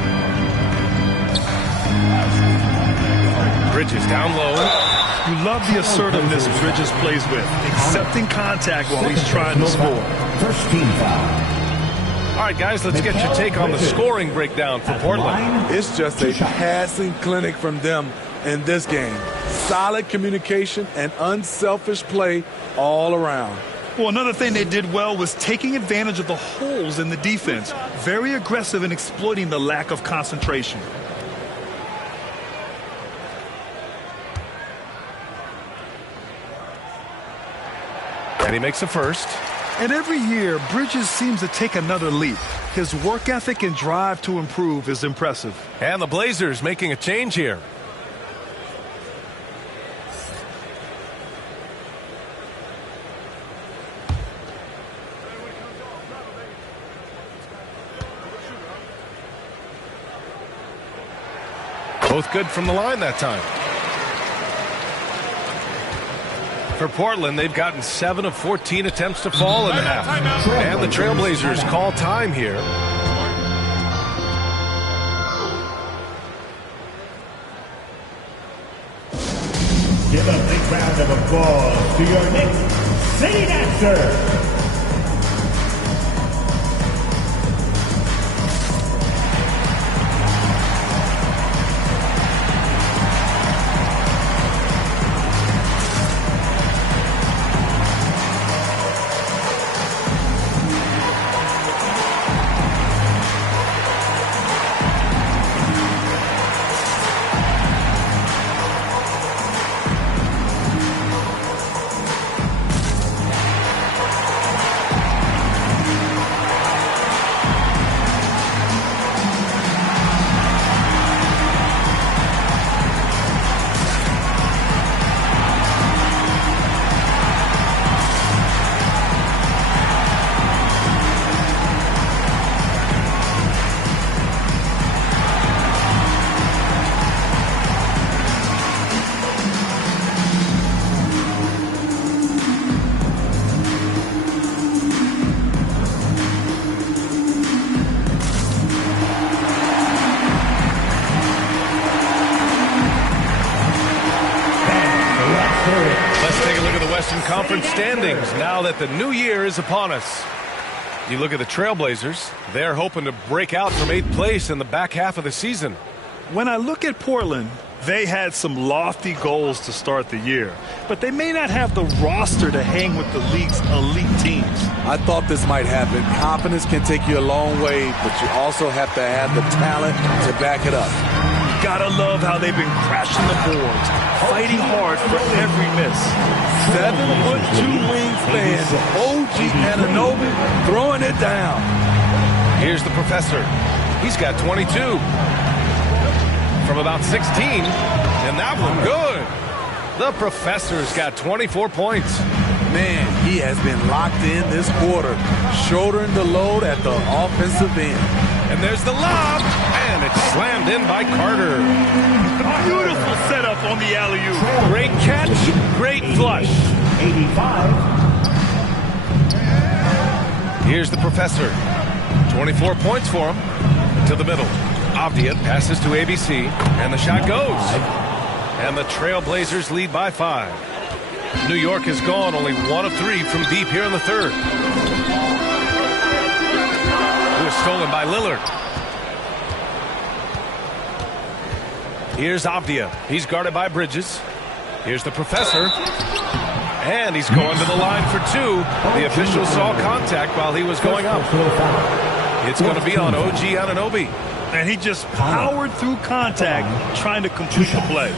Bridges down low. You love the assertiveness Bridges plays with, accepting contact while he's trying to score. First team foul. All right, guys, let's get your take on the scoring breakdown for Portland. It's just a passing clinic from them in this game. Solid communication and unselfish play all around. Well, another thing they did well was taking advantage of the holes in the defense. Very aggressive in exploiting the lack of concentration. And he makes a first. And every year, Bridges seems to take another leap. His work ethic and drive to improve is impressive. And the Blazers making a change here. Both good from the line that time. For Portland, they've gotten 7 of 14 attempts to fall in the half. And the Trailblazers call time here. Give a big round of applause to your Knicks City Dancer. different standings now that the new year is upon us. You look at the Trailblazers, they're hoping to break out from 8th place in the back half of the season. When I look at Portland, they had some lofty goals to start the year, but they may not have the roster to hang with the league's elite teams. I thought this might happen. Confidence can take you a long way, but you also have to have the talent to back it up. Gotta love how they've been crashing the boards, fighting hard for every miss. 7'2" wingspan, OG Anunoby throwing it down. Here's the professor. He's got 22 from about 16, and that one good. The professor's got 24 points. Man, he has been locked in this quarter, shouldering the load at the offensive end. And there's the lob, and it's slammed in by Carter. Beautiful setup on the alley-oop. Great catch, great flush. 85. Here's the professor. 24 points for him. To the middle. Avdia passes to ABC, and the shot goes. And the Trailblazers lead by 5. New York has gone only 1 of 3 from deep here in the third. It was stolen by Lillard. Here's Avdia. He's guarded by Bridges. Here's the professor. And he's going to the line for 2. The official saw contact while he was going up. It's going to be on OG Anunoby. And he just powered through contact trying to complete the play.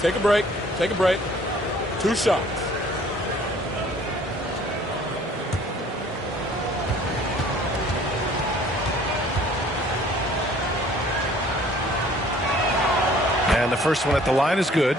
Take a break. Take a break. 2 shots. And the first one at the line is good.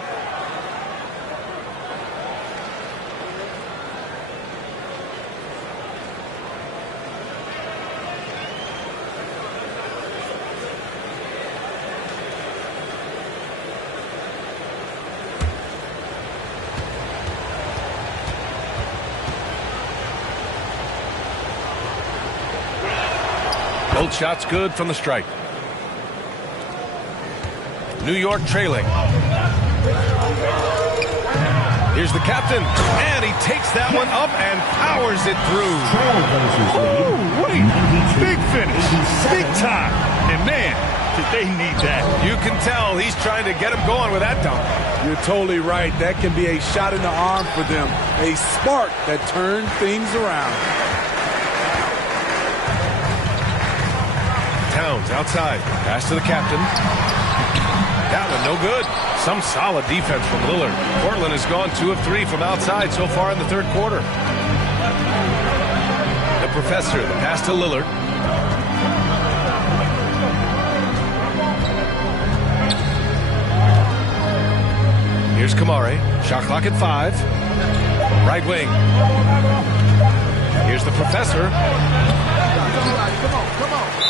Both shots good from the stripe. New York trailing. Here's the captain, and he takes that one up and powers it through. Oh, wait. Big finish. Big time. And man, did they need that. You can tell he's trying to get him going with that dunk. You're totally right. That can be a shot in the arm for them. A spark that turns things around. Towns outside. Pass to the captain. That one no good. Some solid defense from Lillard. Portland has gone 2 of 3 from outside so far in the third quarter. The professor, the pass to Lillard. Here's Kamari. Shot clock at 5. Right wing. Here's the professor.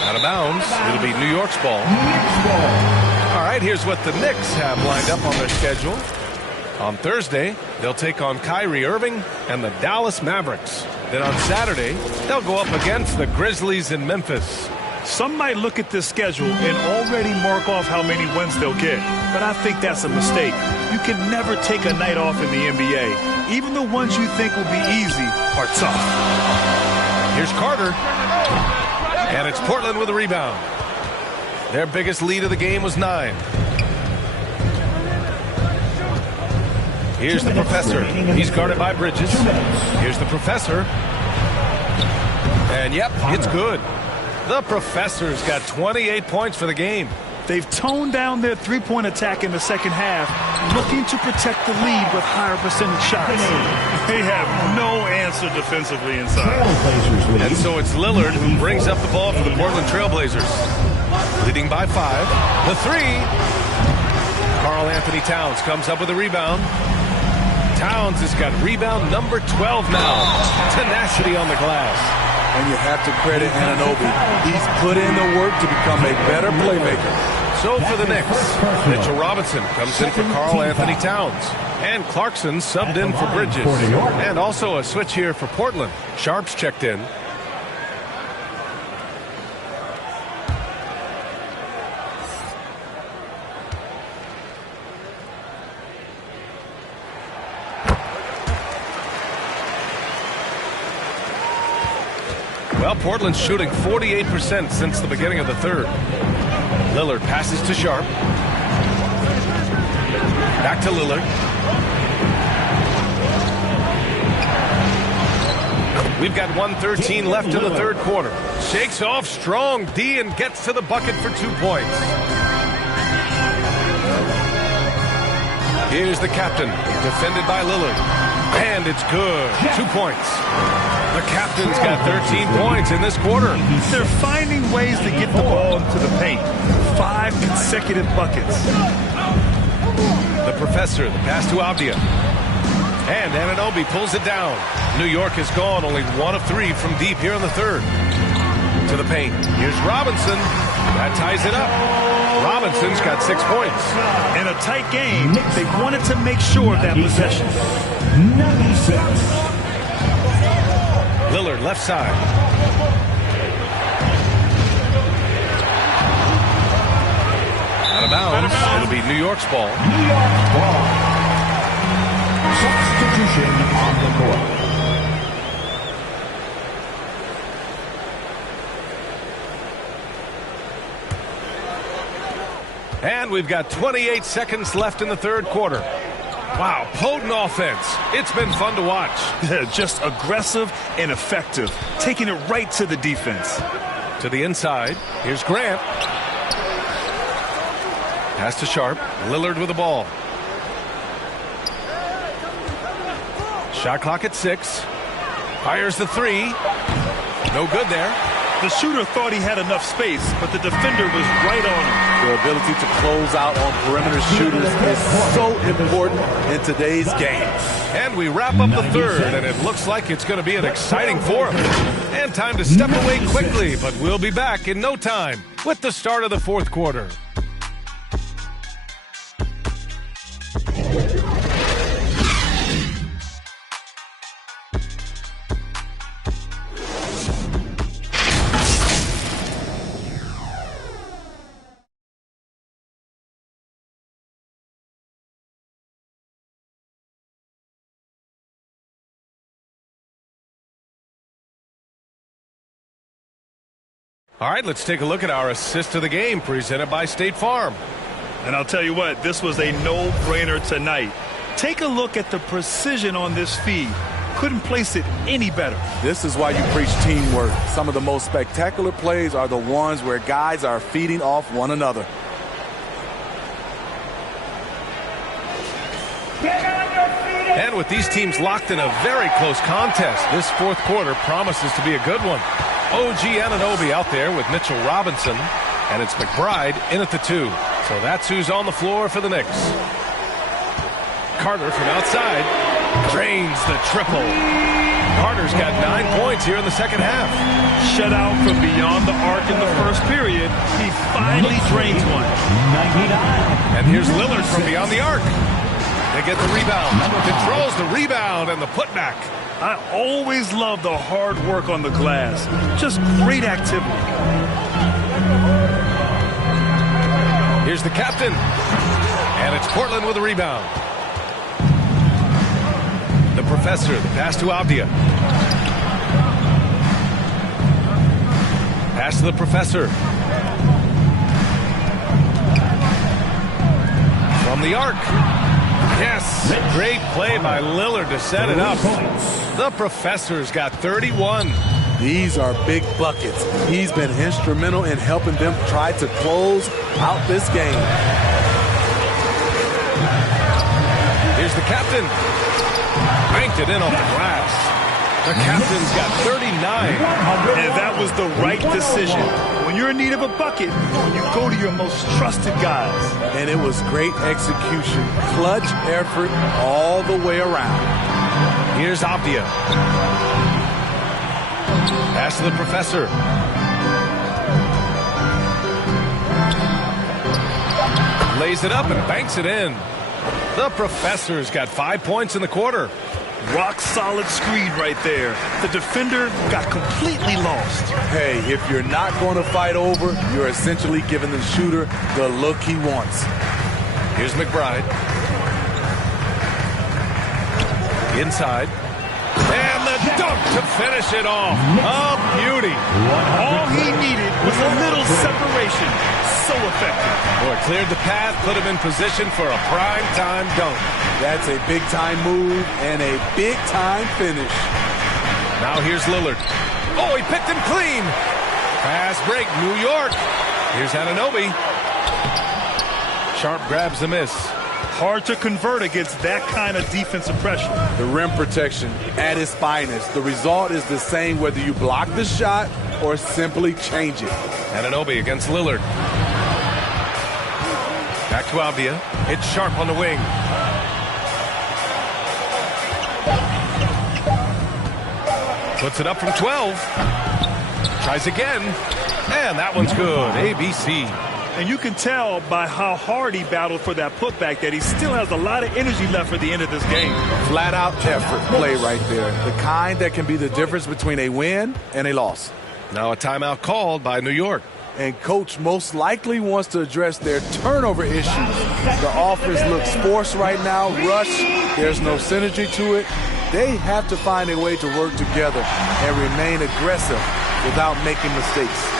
Out of bounds. It'll be New York's ball. All right, here's what the Knicks have lined up on their schedule. On Thursday, they'll take on Kyrie Irving and the Dallas Mavericks. Then on Saturday, they'll go up against the Grizzlies in Memphis. Some might look at this schedule and already mark off how many wins they'll get. But I think that's a mistake. You can never take a night off in the NBA. Even the ones you think will be easy are tough. Here's Carter. And it's Portland with a rebound. Their biggest lead of the game was 9. Here's the professor. He's guarded by Bridges. Here's the professor. And yep, it's good. The professor's got 28 points for the game. They've toned down their three-point attack in the second half, looking to protect the lead with higher percentage shots. They have no answer defensively inside. And so it's Lillard who brings up the ball for the Portland Trailblazers. Leading by 5. The 3. Karl Anthony Towns comes up with a rebound. Towns has got rebound number 12 now. Tenacity on the glass. And you have to credit Anunoby. He's put in the work to become a better playmaker. So for the Knicks, Mitchell Robinson comes in for Karl Anthony Towns. And Clarkson subbed in for Bridges. And also a switch here for Portland. Sharps checked in. Well, Portland's shooting 48% since the beginning of the third. Lillard passes to Sharp. Back to Lillard. We've got 1:13 left in the third quarter. Shakes off strong D and gets to the bucket for 2 points. Here's the captain, defended by Lillard. And it's good. 2 points. The captain's got 13 points in this quarter. They're finding ways to get the ball into the paint. 5 consecutive buckets. The professor, the pass to Avdia. And Anunoby pulls it down. New York has gone only 1 of 3 from deep here in the third. To the paint. Here's Robinson. That ties it up. Robinson's got 6 points. In a tight game, they wanted to make sure of that possession. 96. Lillard left side. Out of bounds. It'll be New York's ball. New York ball. Substitution on the court. And we've got 28 seconds left in the third quarter. Wow, potent offense. It's been fun to watch. Just aggressive and effective, taking it right to the defense. To the inside. Here's Grant. Pass to Sharp. Lillard with the ball. Shot clock at 6. Fires the 3. No good there. The shooter thought he had enough space, but the defender was right on him. Their ability to close out on perimeter shooters is so important in today's game. And we wrap up the third, and it looks like it's going to be an exciting fourth. And time to step away quickly, but we'll be back in no time with the start of the fourth quarter. All right, let's take a look at our assist of the game presented by State Farm. And I'll tell you what, this was a no-brainer tonight. Take a look at the precision on this feed. Couldn't place it any better. This is why you preach teamwork. Some of the most spectacular plays are the ones where guys are feeding off one another. And with these teams locked in a very close contest, this fourth quarter promises to be a good one. OG Anunoby out there with Mitchell Robinson, and it's McBride in at the 2. So that's who's on the floor for the Knicks. Carter from outside drains the triple. Carter's got 9 points here in the second half. Shut out from beyond the arc in the first period. He finally drains one. 99. And here's Lillard from beyond the arc. They get the rebound. Controls the rebound and the putback. I always love the hard work on the glass. Just great activity. Here's the captain. And it's Portland with a rebound. The professor, the pass to Avdia. Pass to the professor. From the arc. Yes, great play by Lillard to set it up. The professor's got 31. These are big buckets. He's been instrumental in helping them try to close out this game. Here's the captain. Banked it in off the glass. The captain's got 39. And that was the right decision. When you're in need of a bucket, you go to your most trusted guys. And it was great execution. Clutch effort all the way around. Here's Avdia. Pass to the professor. Lays it up and banks it in. The professor's got 5 points in the quarter. Rock solid screen right there. The defender got completely lost. Hey, if you're not going to fight over, you're essentially giving the shooter the look he wants. Here's McBride. Inside. And the dunk to finish it off. A beauty. All he needed was a little separation. So effective. Boy, cleared the path, put him in position for a prime-time dunk. That's a big-time move and a big-time finish. Now here's Lillard. Oh, he picked him clean. Fast break, New York. Here's Anunoby. Sharp grabs the miss. Hard to convert against that kind of defensive pressure. The rim protection at its finest. The result is the same whether you block the shot or simply change it. Anunoby against Lillard. Back to Avdia. It's Sharp on the wing. Puts it up from 12. Tries again. And that one's good. ABC. And you can tell by how hard he battled for that putback that he still has a lot of energy left for the end of this game. Flat-out effort play right there. The kind that can be the difference between a win and a loss. Now a timeout called by New York. And coach most likely wants to address their turnover issues. The offense looks forced right now, rush. There's no synergy to it. They have to find a way to work together and remain aggressive without making mistakes.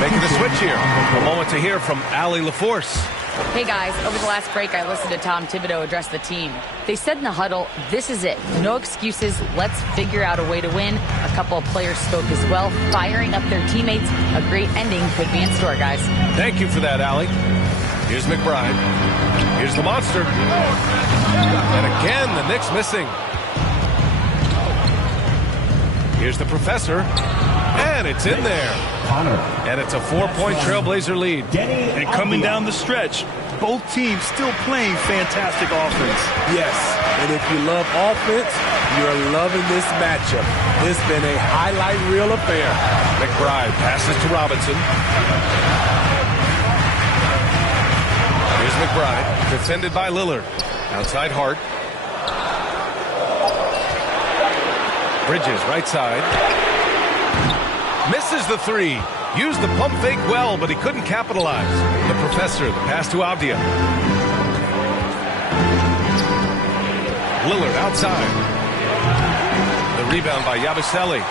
Making the switch here. A moment to hear from Allie LaForce. Hey guys, over the last break I listened to Tom Thibodeau address the team. They said in the huddle, this is it. No excuses. Let's figure out a way to win. A couple of players spoke as well, firing up their teammates. A great ending could be in store, guys. Thank you for that, Allie. Here's McBride. Here's the monster. And again, the Knicks missing. Here's the professor. And it's in there. And it's a 4-point Trailblazer lead. And coming down the stretch, both teams still playing fantastic offense. Yes, and if you love offense, you're loving this matchup. It's been a highlight reel affair. McBride passes to Robinson. Here's McBride, defended by Lillard. Outside Hart. Bridges, right side. Misses the three. Used the pump fake well, but he couldn't capitalize. The professor, the pass to Avdia. Lillard outside. The rebound by Yabusele.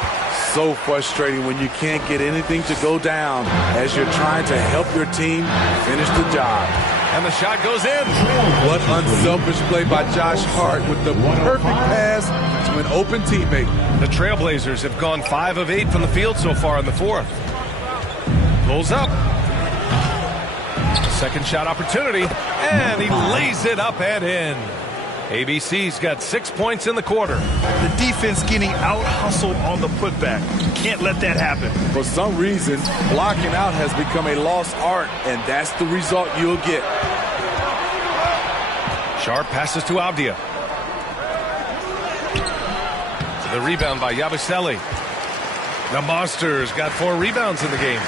So frustrating when you can't get anything to go down as you're trying to help your team finish the job. And the shot goes in. What unselfish play by Josh Hart with the perfect pass to an open teammate. The Trailblazers have gone 5 of 8 from the field so far in the fourth. Pulls up. Second shot opportunity. And he lays it up and in. ABC's got 6 points in the quarter. The defense getting out-hustled on the putback. Can't let that happen. For some reason, blocking out has become a lost art, and that's the result you'll get. Sharp passes to Avdia. The rebound by Yabusele. The Monsters got 4 rebounds in the game.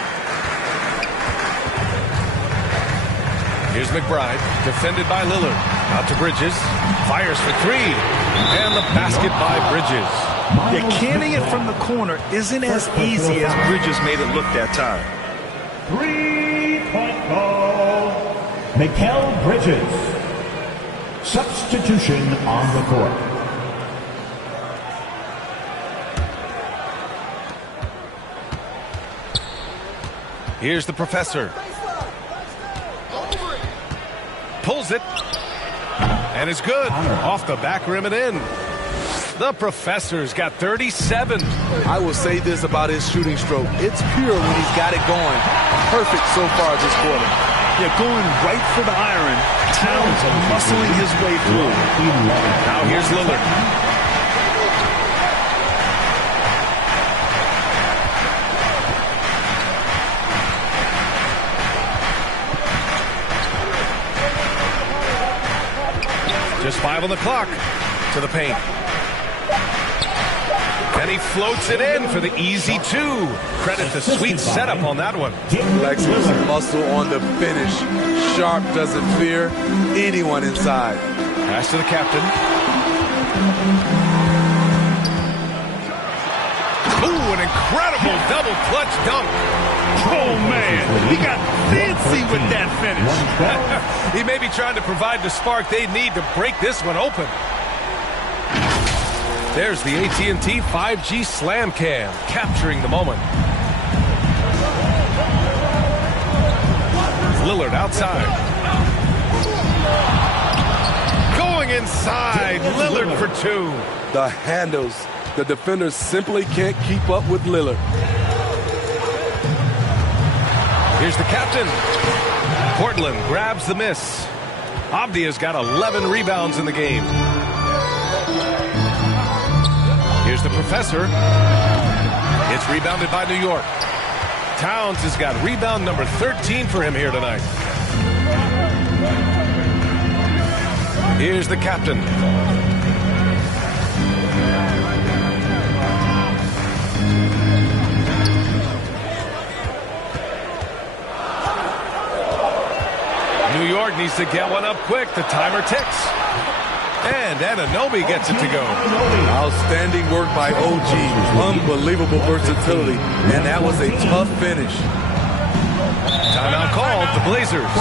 Here's McBride, defended by Lillard. Out to Bridges. Fires for 3. And the basket by Bridges. Yeah, canning it from the corner isn't as easy as Bridges made it look that time. 3-point goal. Mikal Bridges. Substitution on the court. Here's the professor. Pulls it. And it's good. Off the back rim and in. The Professor's got 37. I will say this about his shooting stroke. It's pure when he's got it going. Perfect so far this quarter. Yeah, going right for the iron. Towns muscling his way through. Now here's Lillard. Just 5 on the clock. To the paint. And he floats it in for the easy 2. Credit the sweet setup on that one. Flexes muscle on the finish. Sharp doesn't fear anyone inside. Pass to the captain. Ooh, an incredible double clutch dunk. Oh, man. He got fancy with that finish. He may be trying to provide the spark they need to break this one open. There's the AT&T 5G Slam Cam, capturing the moment. Lillard outside. Going inside. Lillard for 2. The handles. The defenders simply can't keep up with Lillard. Here's the captain. Portland grabs the miss. Avdia's got 11 rebounds in the game. Here's the Professor. It's rebounded by New York. Towns has got rebound number 13 for him here tonight. Here's the captain. New York needs to get one up quick. The timer ticks. And Anunoby gets it to go. Outstanding work by OG. Unbelievable versatility. And that was a tough finish. Timeout called. The Blazers.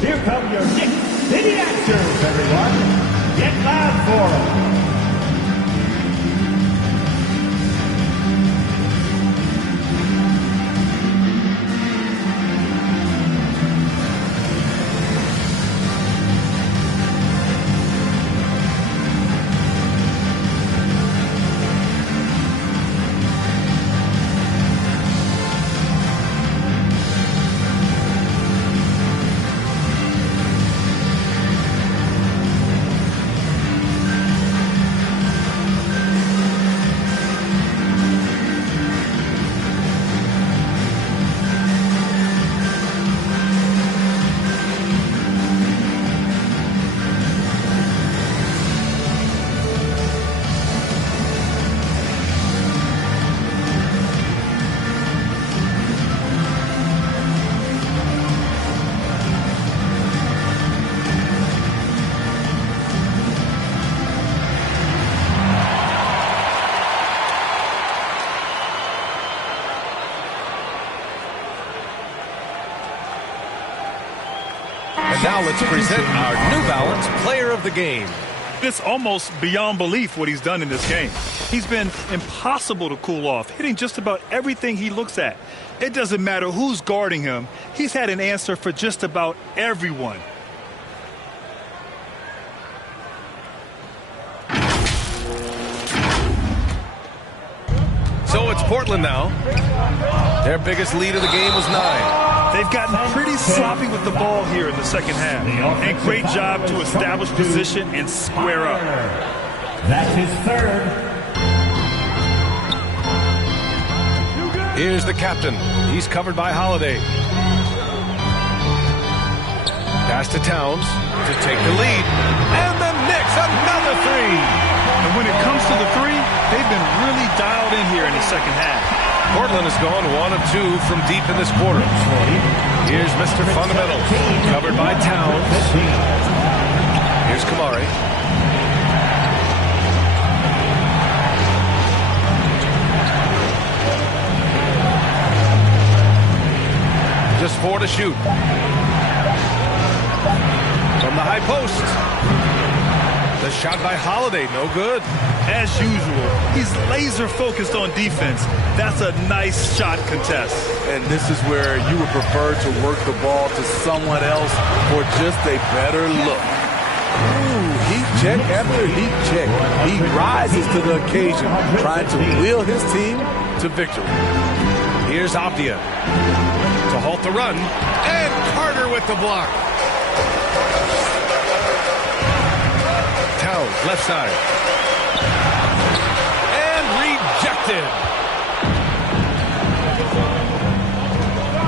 Here come your Knicks City actors, everyone. Get loud for them. Now let's present our New Balance Player of the Game. It's almost beyond belief what he's done in this game. He's been impossible to cool off, hitting just about everything he looks at. It doesn't matter who's guarding him. He's had an answer for just about everyone. So it's Portland now. Their biggest lead of the game was 9. They've gotten pretty sloppy with the ball here in the second half. And great job to establish position and square up. That's his third. Here's the captain. He's covered by Holiday. Pass to Towns to take the lead. And the Knicks, another 3. And when it comes to the 3, they've been really dialed in here in the second half. Portland has gone 1 of 2 from deep in this quarter. Here's Mr. Fundamentals, covered by Towns. Here's Kamari. Just 4 to shoot. From the high post. The The shot by Holiday, no good. As usual, he's laser focused on defense. That's a nice shot contest. And this is where you would prefer to work the ball to someone else for just a better look. Ooh, heat check after heat check. He rises to the occasion, trying to wheel his team to victory. Here's Avdia to halt the run, and Carter with the block. Towns, left side. And rejected.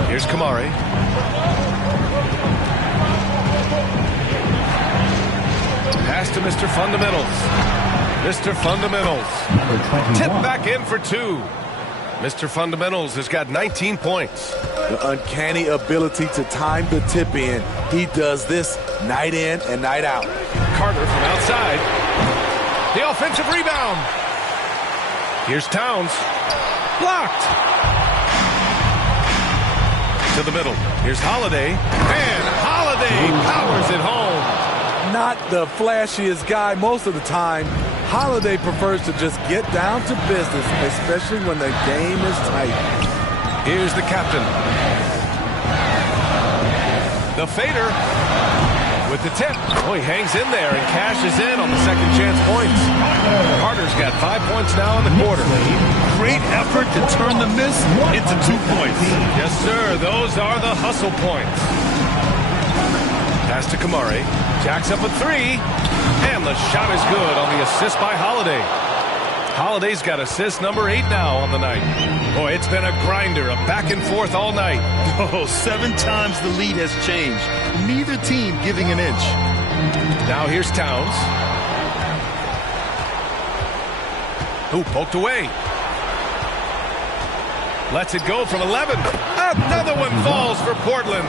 Here's Kamari. Pass to Mr. Fundamentals. Mr. Fundamentals. Tip back in for 2. Mr. Fundamentals has got 19 points. The uncanny ability to time the tip in. He does this night in and night out. Carter from outside. The offensive rebound. Here's Towns. Blocked. To the middle. Here's Holiday. And Holiday powers it home. Not the flashiest guy most of the time. Holiday prefers to just get down to business, especially when the game is tight. Here's the captain. The fader with the tip. Oh, he hangs in there and cashes in on the second chance points. Carter's got 5 points now in the quarter. Great effort to turn the miss into 2 points. Yes, sir. Those are the hustle points. Pass to Kamari. Jacks up a 3. And the shot is good on the assist by Holiday. Holiday's got assist number 8 now on the night. Boy, it's been a grinder, a back and forth all night. Oh, 7 times the lead has changed. Neither team giving an inch. Now here's Towns. Who poked away. Lets it go from 11. Another one falls for Portland.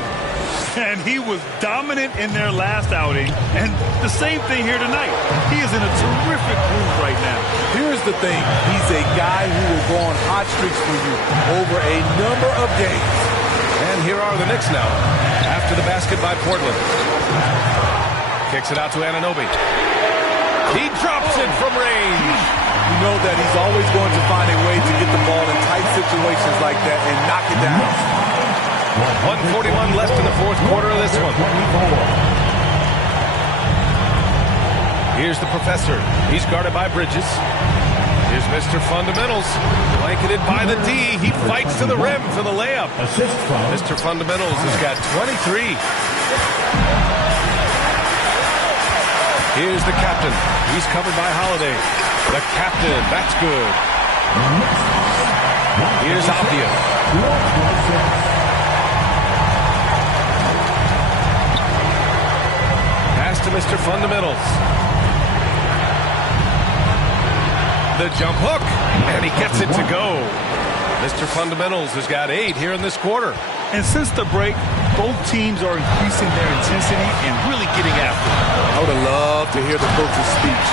And he was dominant in their last outing. And the same thing here tonight. He is in a terrific groove right now. Here's the thing. He's a guy who will go on hot streaks for you over a number of games. And here are the Knicks now. After the basket by Portland. Kicks it out to Anunoby. He drops it from range. You know that he's always going to find a way to get the ball in tight situations like that and knock it down. 1:41 left in the fourth quarter of this one. Here's the professor. He's guarded by Bridges. Here's Mr. Fundamentals. Blanketed by the D. He fights to the rim for the layup. Mr. Fundamentals has got 23. Here's the captain. He's covered by Holiday. The captain. That's good. Here's Avdia. To Mr. Fundamentals. The jump hook, and he gets it to go. Mr. Fundamentals has got 8 here in this quarter. And since the break, both teams are increasing their intensity and really getting after it. I would have loved to hear the coach's speech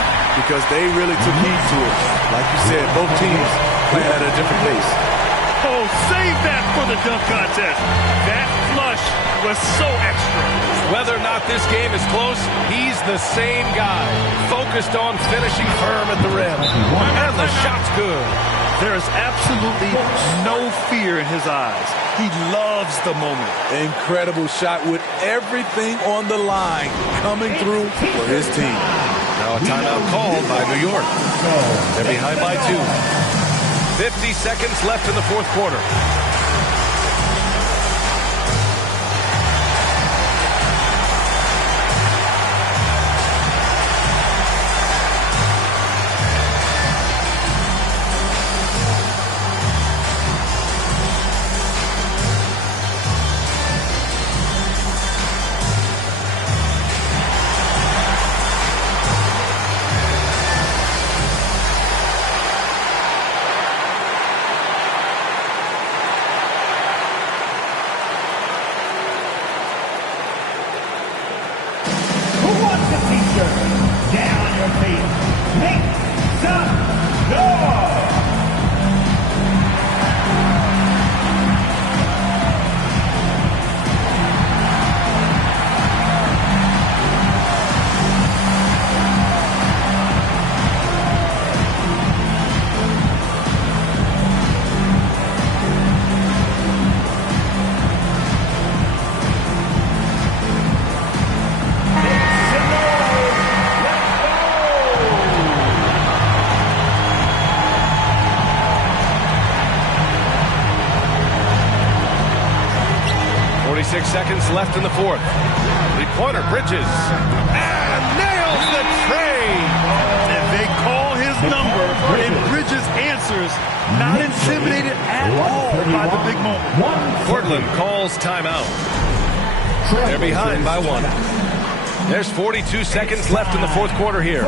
because they really took heed to it. Like you said, both teams playing at a different pace. Oh, save that for the dunk contest. That flush was so extra. Whether or not this game is close, he's the same guy, focused on finishing firm at the rim. And the shot's good. There is absolutely no fear in his eyes. He loves the moment. Incredible shot with everything on the line coming through for his team. Now a timeout called by New York. They're behind by 2. 50 seconds left in the fourth quarter. seconds left in the fourth. Three-pointer, Bridges. And nails the tray. And they call his number, and Bridges answers, not intimidated at all by the big moment. Portland calls timeout. They're behind by 1. There's 42 seconds left in the fourth quarter here.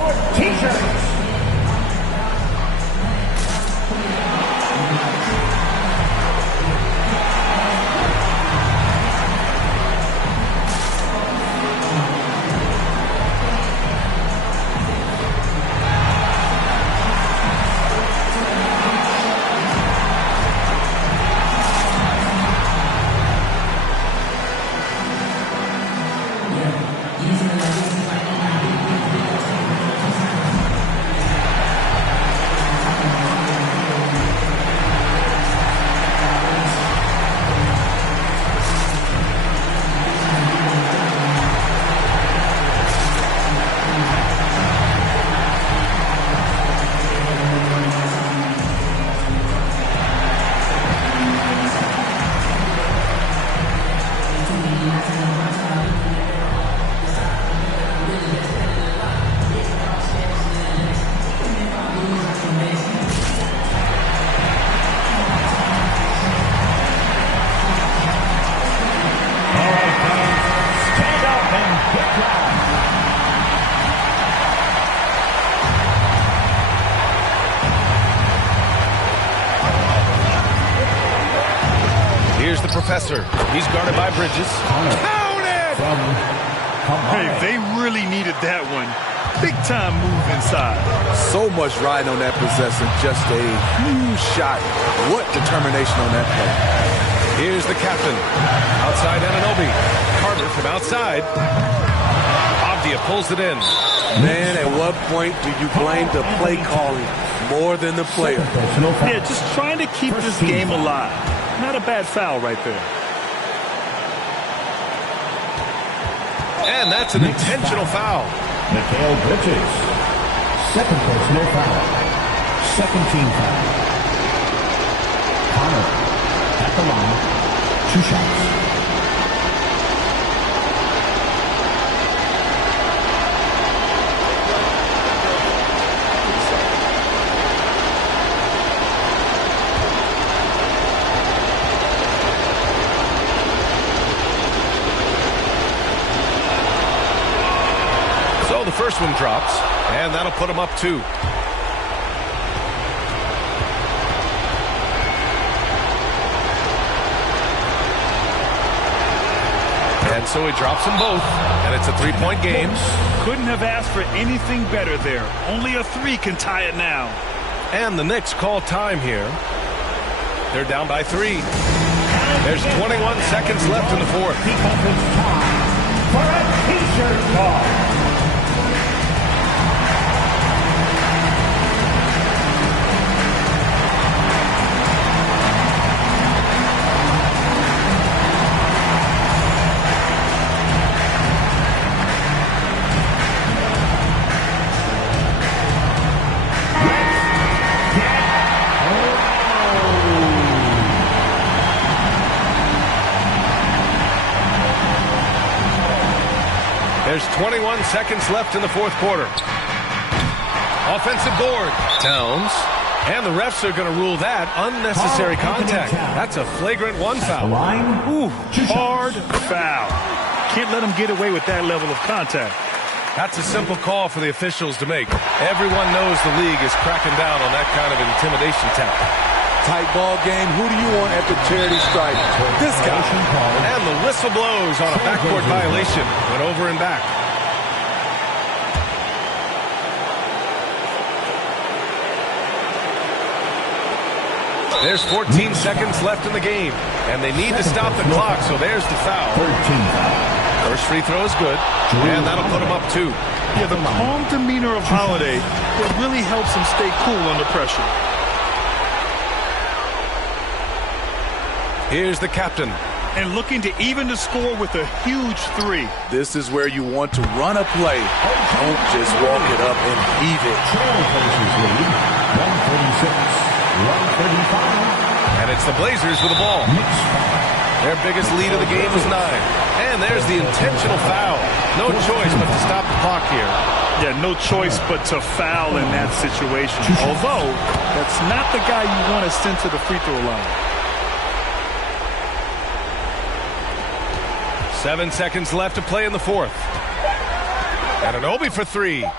Here's the professor. He's guarded by Bridges. Count it! Hey, they really needed that one. Big time move inside. So much riding on that possession. Just a huge shot. What determination on that play. Here's the captain. Outside Anunoby. Carter from outside. Avdia pulls it in. Man, at what point do you blame the play calling more than the player? Yeah, just trying to keep this game alive. Not a bad foul right there. And that's an intentional foul. Mikal Bridges. Second personal foul. Second team foul. Connor at the line. 2 shots. So the first one drops, and that'll put him up 2. And so he drops them both, and it's a 3-point game. Couldn't have asked for anything better there. Only a 3 can tie it now. And the Knicks call time here. They're down by 3. There's 21 seconds left in the fourth. Because it's time for a t-shirt ball. There's 21 seconds left in the fourth quarter. Offensive board. Towns. And the refs are going to rule that unnecessary contact. That's a flagrant 1 foul. Ooh, hard foul. Can't let him get away with that level of contact. That's a simple call for the officials to make. Everyone knows the league is cracking down on that kind of intimidation tactic. Tight ball game. Who do you want at the charity stripe? This guy. And the whistle blows on a backcourt violation. Went over and back. There's 14 seconds left in the game, and they need to stop the clock, so there's the foul. First free throw is good, and that'll put him up 2. Yeah, the calm demeanor of Holiday, it really helps him stay cool under pressure. Here's the captain. And looking to even the score with a huge 3. This is where you want to run a play. Don't just walk it up and heave it. Trailblazers lead 136-135. And it's the Blazers with the ball. Knicks foul. Their biggest lead of the game was 9. And there's the intentional foul. No choice but to stop the clock here. Yeah, no choice but to foul in that situation. Although, that's not the guy you want to send to the free throw line. 7 seconds left to play in the fourth. Anunoby for 3. Oh,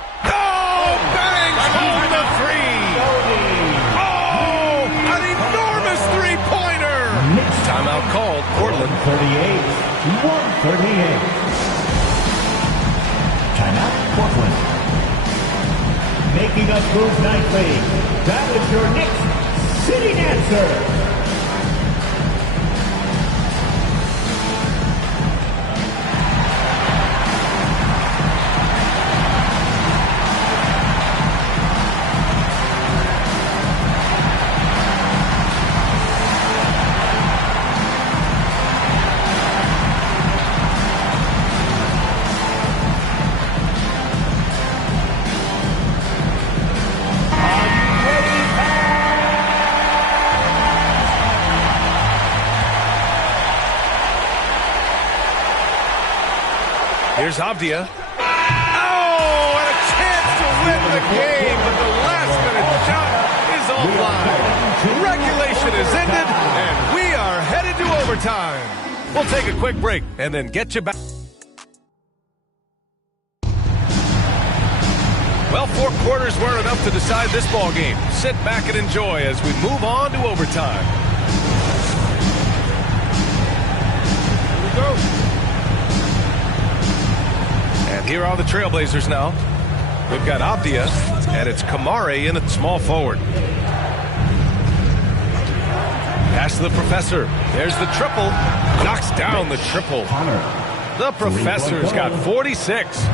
bangs home the 3. Oh, an enormous three-pointer. Timeout called. Portland. 138. Timeout, Portland. Making us move nicely. That is your Knicks sitting answer. Here's Avdia. Oh, and a chance to win the game, but the last-minute shot is offline. Regulation is ended, and we are headed to overtime. We'll take a quick break and then get you back. Well, 4 quarters weren't enough to decide this ball game. Sit back and enjoy as we move on to overtime. Here we go. And here are the Trailblazers now. We've got Avdia, and it's Kamari in at small forward. Pass to the Professor. There's the triple. Knocks down the triple. The Professor's got 46.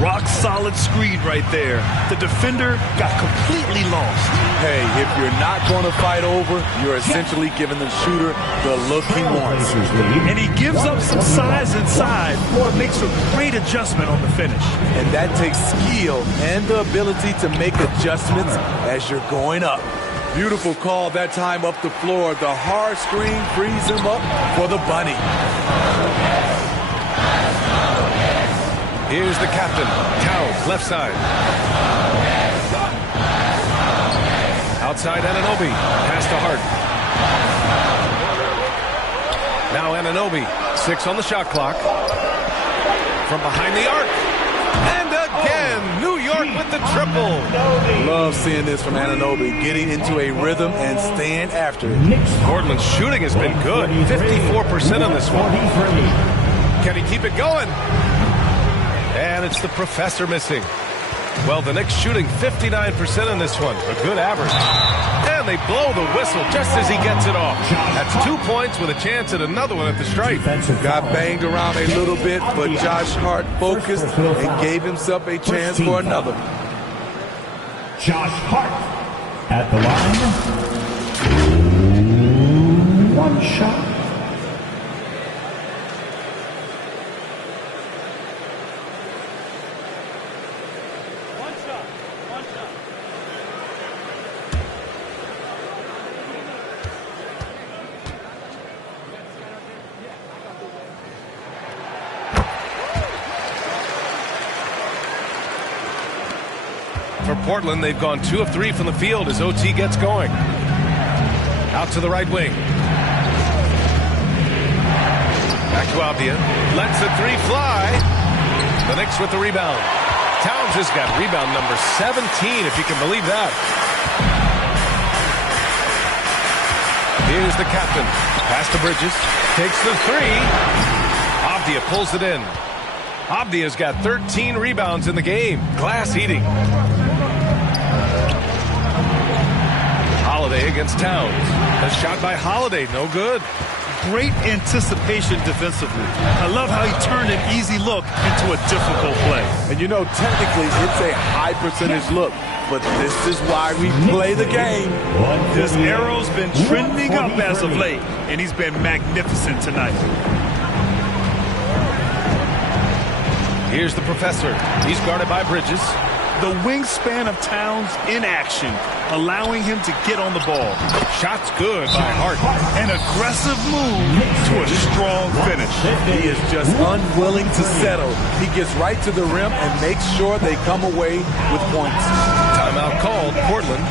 Rock solid screen right there. The defender got completely lost. Hey, if you're not going to fight over, you're essentially giving the shooter the look he wants. And he gives up some size inside, but makes a great adjustment on the finish. And that takes skill and the ability to make adjustments as you're going up. Beautiful call that time up the floor. The hard screen frees him up for the bunny. Here's the captain, Towns, left side. Outside Anunoby, pass to Hart. Now Anunoby, 6 on the shot clock. From behind the arc. And again, New York with the triple. Love seeing this from Anunoby, getting into a rhythm and staying after it. Portland's shooting has been good, 54% on this one. Can he keep it going? And it's the Professor missing. Well, the Knicks shooting 59% on this one. A good average. And they blow the whistle just as he gets it off. That's 2 points with a chance at another one at the stripe. Got banged around a little bit, but Josh Hart focused and gave himself a chance for another. Josh Hart at the line. One shot. For Portland, they've gone 2 of 3 from the field as OT gets going. Out to the right wing. Back to Avdia. Lets the 3 fly. The Knicks with the rebound. Towns has got rebound number 17, if you can believe that. Here's the captain. Pass to Bridges. Takes the 3. Avdia pulls it in. Avdia's got 13 rebounds in the game. Glass eating. Holiday against Towns. A shot by Holiday, no good. Great anticipation defensively. I love how he turned an easy look into a difficult play. And you know, technically, it's a high percentage look, but this is why we play the game. This arrow's been trending up as of late, and he's been magnificent tonight. Here's the Professor. He's guarded by Bridges. The wingspan of Towns in action, allowing him to get on the ball. Shot's good by Hart. An aggressive move to a strong finish. He is just unwilling to settle. He gets right to the rim and makes sure they come away with points. Timeout called, Portland.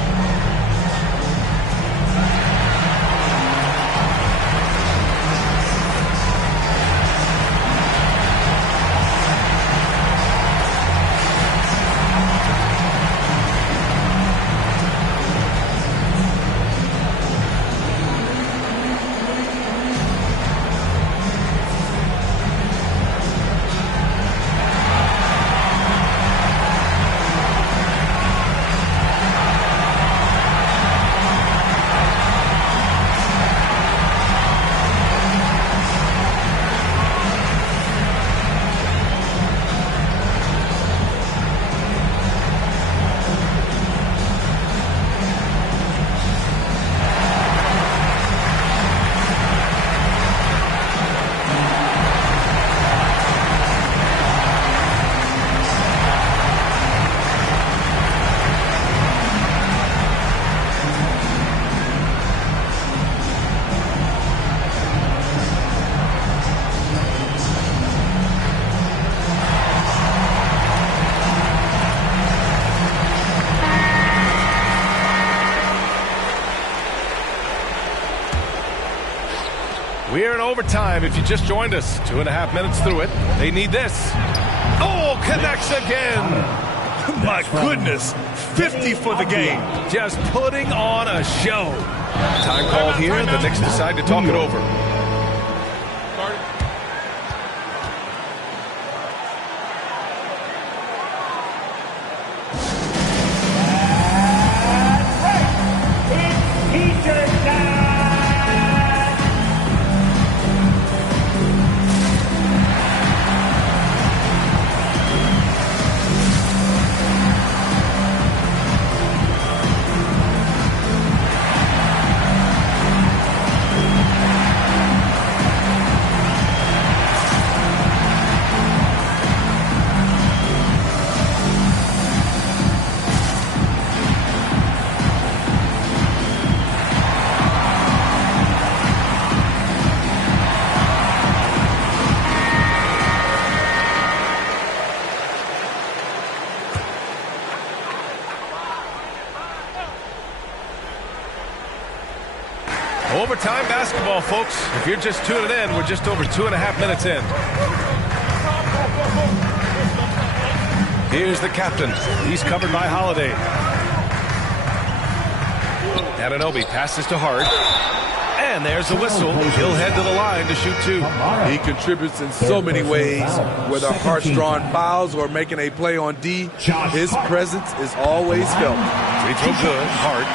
We're in overtime if you just joined us. 2.5 minutes through it. They need this. Oh, connects again. My goodness, 50 for the game. Just putting on a show. Time called here. The Knicks decide to talk it over. Overtime basketball, folks. If you're just tuning in, we're just over 2.5 minutes in. Here's the captain. He's covered by Holiday. Anunoby passes to Hart. And there's the whistle. He'll head to the line to shoot two. He contributes in so many ways, whether Hart's drawing fouls or making a play on D. His presence is always felt. Free throw good. Hart.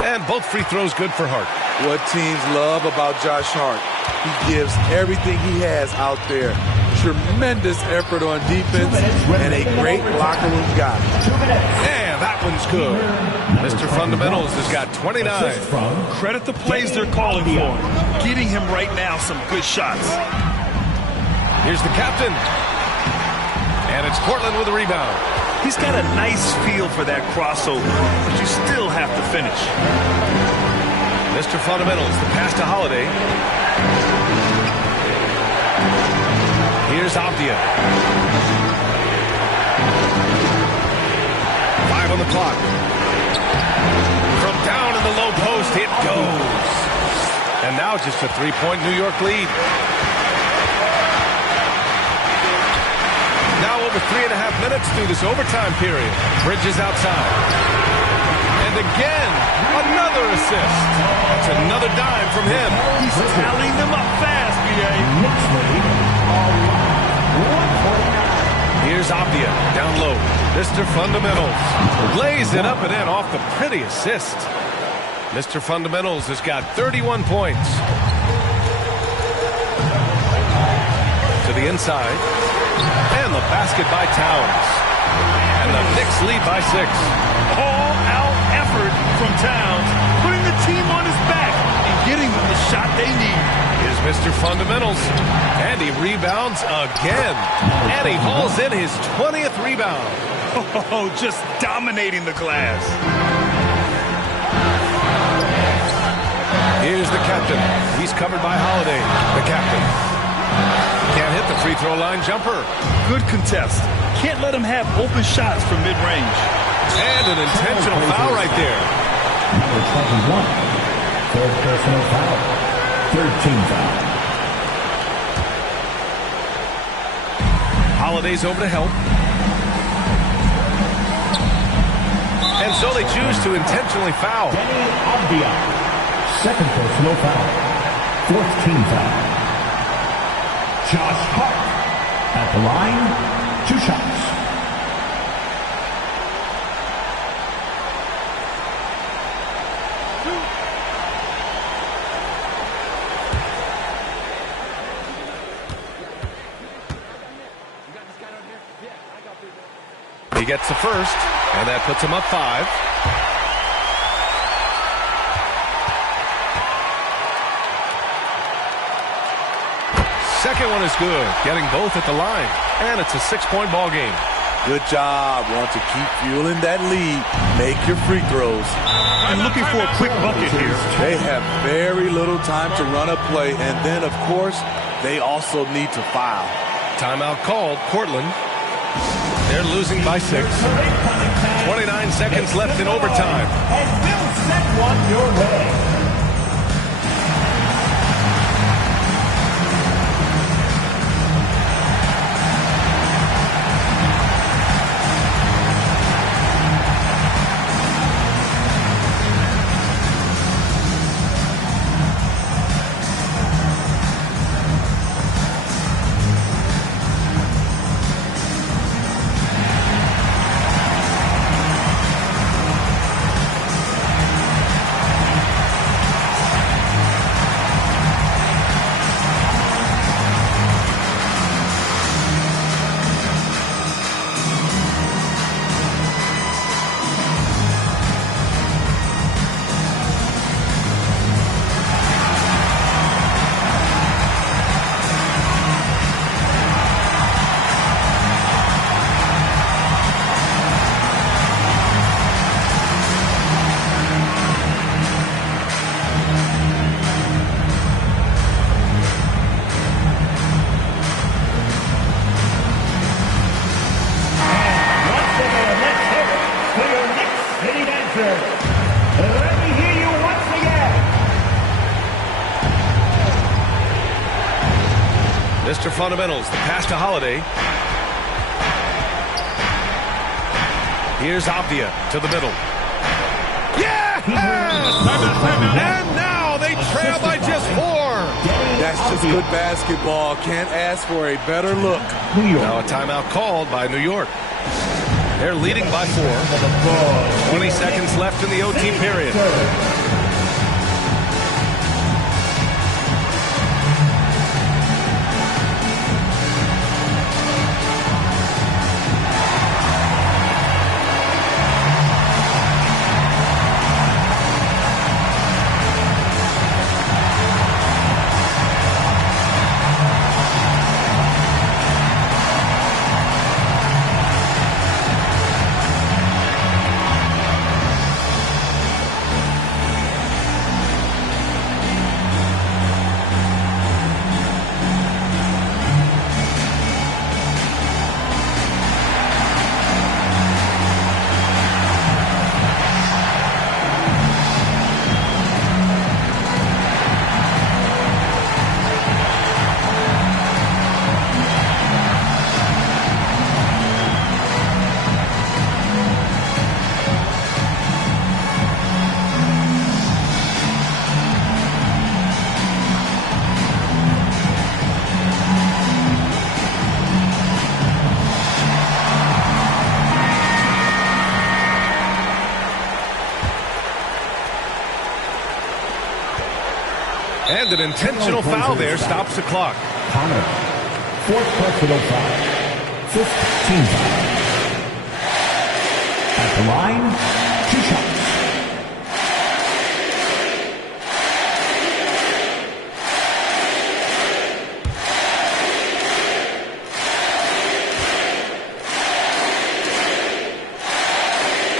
And both free throws good for Hart. What teams love about Josh Hart, he gives everything he has out there. Tremendous effort on defense and a great locker room guy. And that one's good. Mr. Fundamentals has got 29. Credit the plays they're calling for. Getting him right now some good shots. Here's the captain. And it's Portland with a rebound. He's got a nice feel for that crossover, but you still have to finish. Mr. Fundamentals, the pass to Holiday. Here's Avdia. 5 on the clock. From down in the low post, it goes. And now just a three-point New York lead. Now over 3.5 minutes through this overtime period. Bridges outside. And again, another assist. That's another dime from him. He's tallying them up fast, B.A. Here's Avdia, down low. Mr. Fundamentals lays it up and in off the pretty assist. Mr. Fundamentals has got 31 points. To the inside. And the basket by Towns. And the Knicks lead by 6. All-out effort from Towns, putting the team on his back and getting them the shot they need. Here's Mr. Fundamentals. And he rebounds again. And he hauls in his 20th rebound. Oh, just dominating the glass. Here's the captain. He's covered by Holiday. The captain. Can't hit the free throw line jumper. Good contest. Can't let him have open shots from mid-range. And an intentional foul right there. Number 21. Third personal foul. Third team foul. Holiday's over to help. And so they choose to intentionally foul. Danny Avdia. Second personal foul. Fourth team foul. Josh Hart. At the line, 2 shots. He gets the first, and that puts him up 5. Second one is good, getting both at the line, and it's a 6-point ball game. Good job. Want to keep fueling that lead. Make your free throws. I'm looking for a quick bucket here. They have very little time to run a play, and then, of course, they also need to foul. Timeout called, Portland. They're losing by 6. 29 seconds left in overtime. And we'll send one your way. Mr. Fundamentals, the pass to Holiday. Here's Avdia to the middle. Yes! And now they trail by just 4. That's just good basketball. Can't ask for a better look. Now a timeout called by New York. They're leading by 4. 20 seconds left in the OT period. And an intentional foul there stops the clock. Connor, fourth personal foul. Fifth team foul. At the line, 2 shots.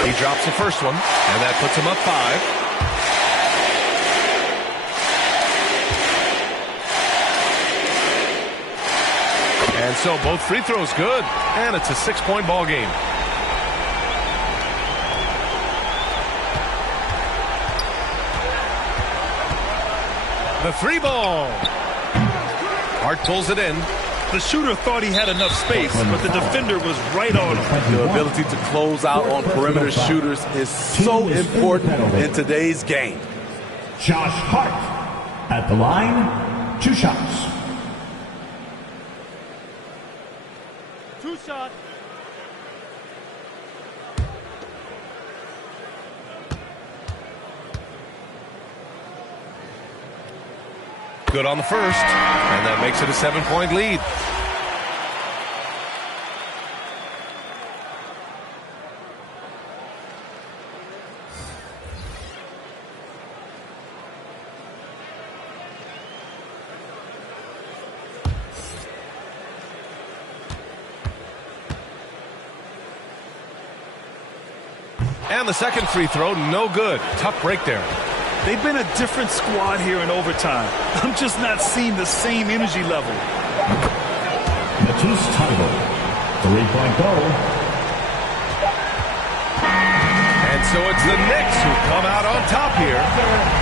He drops the first one, and that puts him up 5. And so both free throws good, and it's a 6-point ball game. The 3 ball. Hart pulls it in. The shooter thought he had enough space, but the defender was right on him. The ability to close out on perimeter shooters is so important in today's game. Josh Hart at the line, 2 shots. 2 shots. Good on the first, and that makes it a 7-point lead. And the second free throw, no good. Tough break there. They've been a different squad here in overtime. I'm just not seeing the same energy level. Matisse Thybulle, 3-point goal. And so it's the Knicks who come out on top here.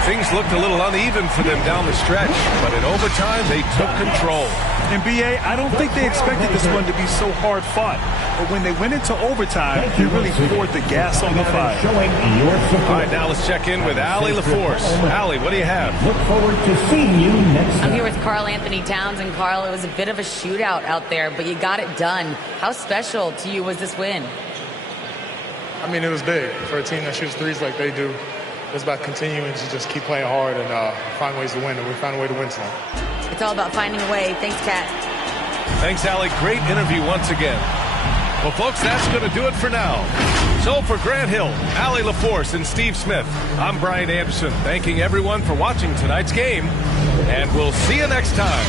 Things looked a little uneven for them down the stretch, but in overtime they took control. And B.A., I don't think they expected this one to be so hard fought. But when they went into overtime, they really poured the gas on the fire. All right, now let's check in with Allie LaForce. Allie, what do you have? Look forward to seeing you next time. I'm here with Karl Anthony Towns, and Karl, it was a bit of a shootout out there, but you got it done. How special to you was this win? I mean, it was big for a team that shoots threes like they do. It's about continuing to just keep playing hard and find ways to win, and we found a way to win tonight. It's all about finding a way. Thanks, Kat. Thanks, Allie. Great interview once again. Well, folks, that's going to do it for now. So for Grant Hill, Allie LaForce, and Steve Smith, I'm Brian Anderson, thanking everyone for watching tonight's game, and we'll see you next time.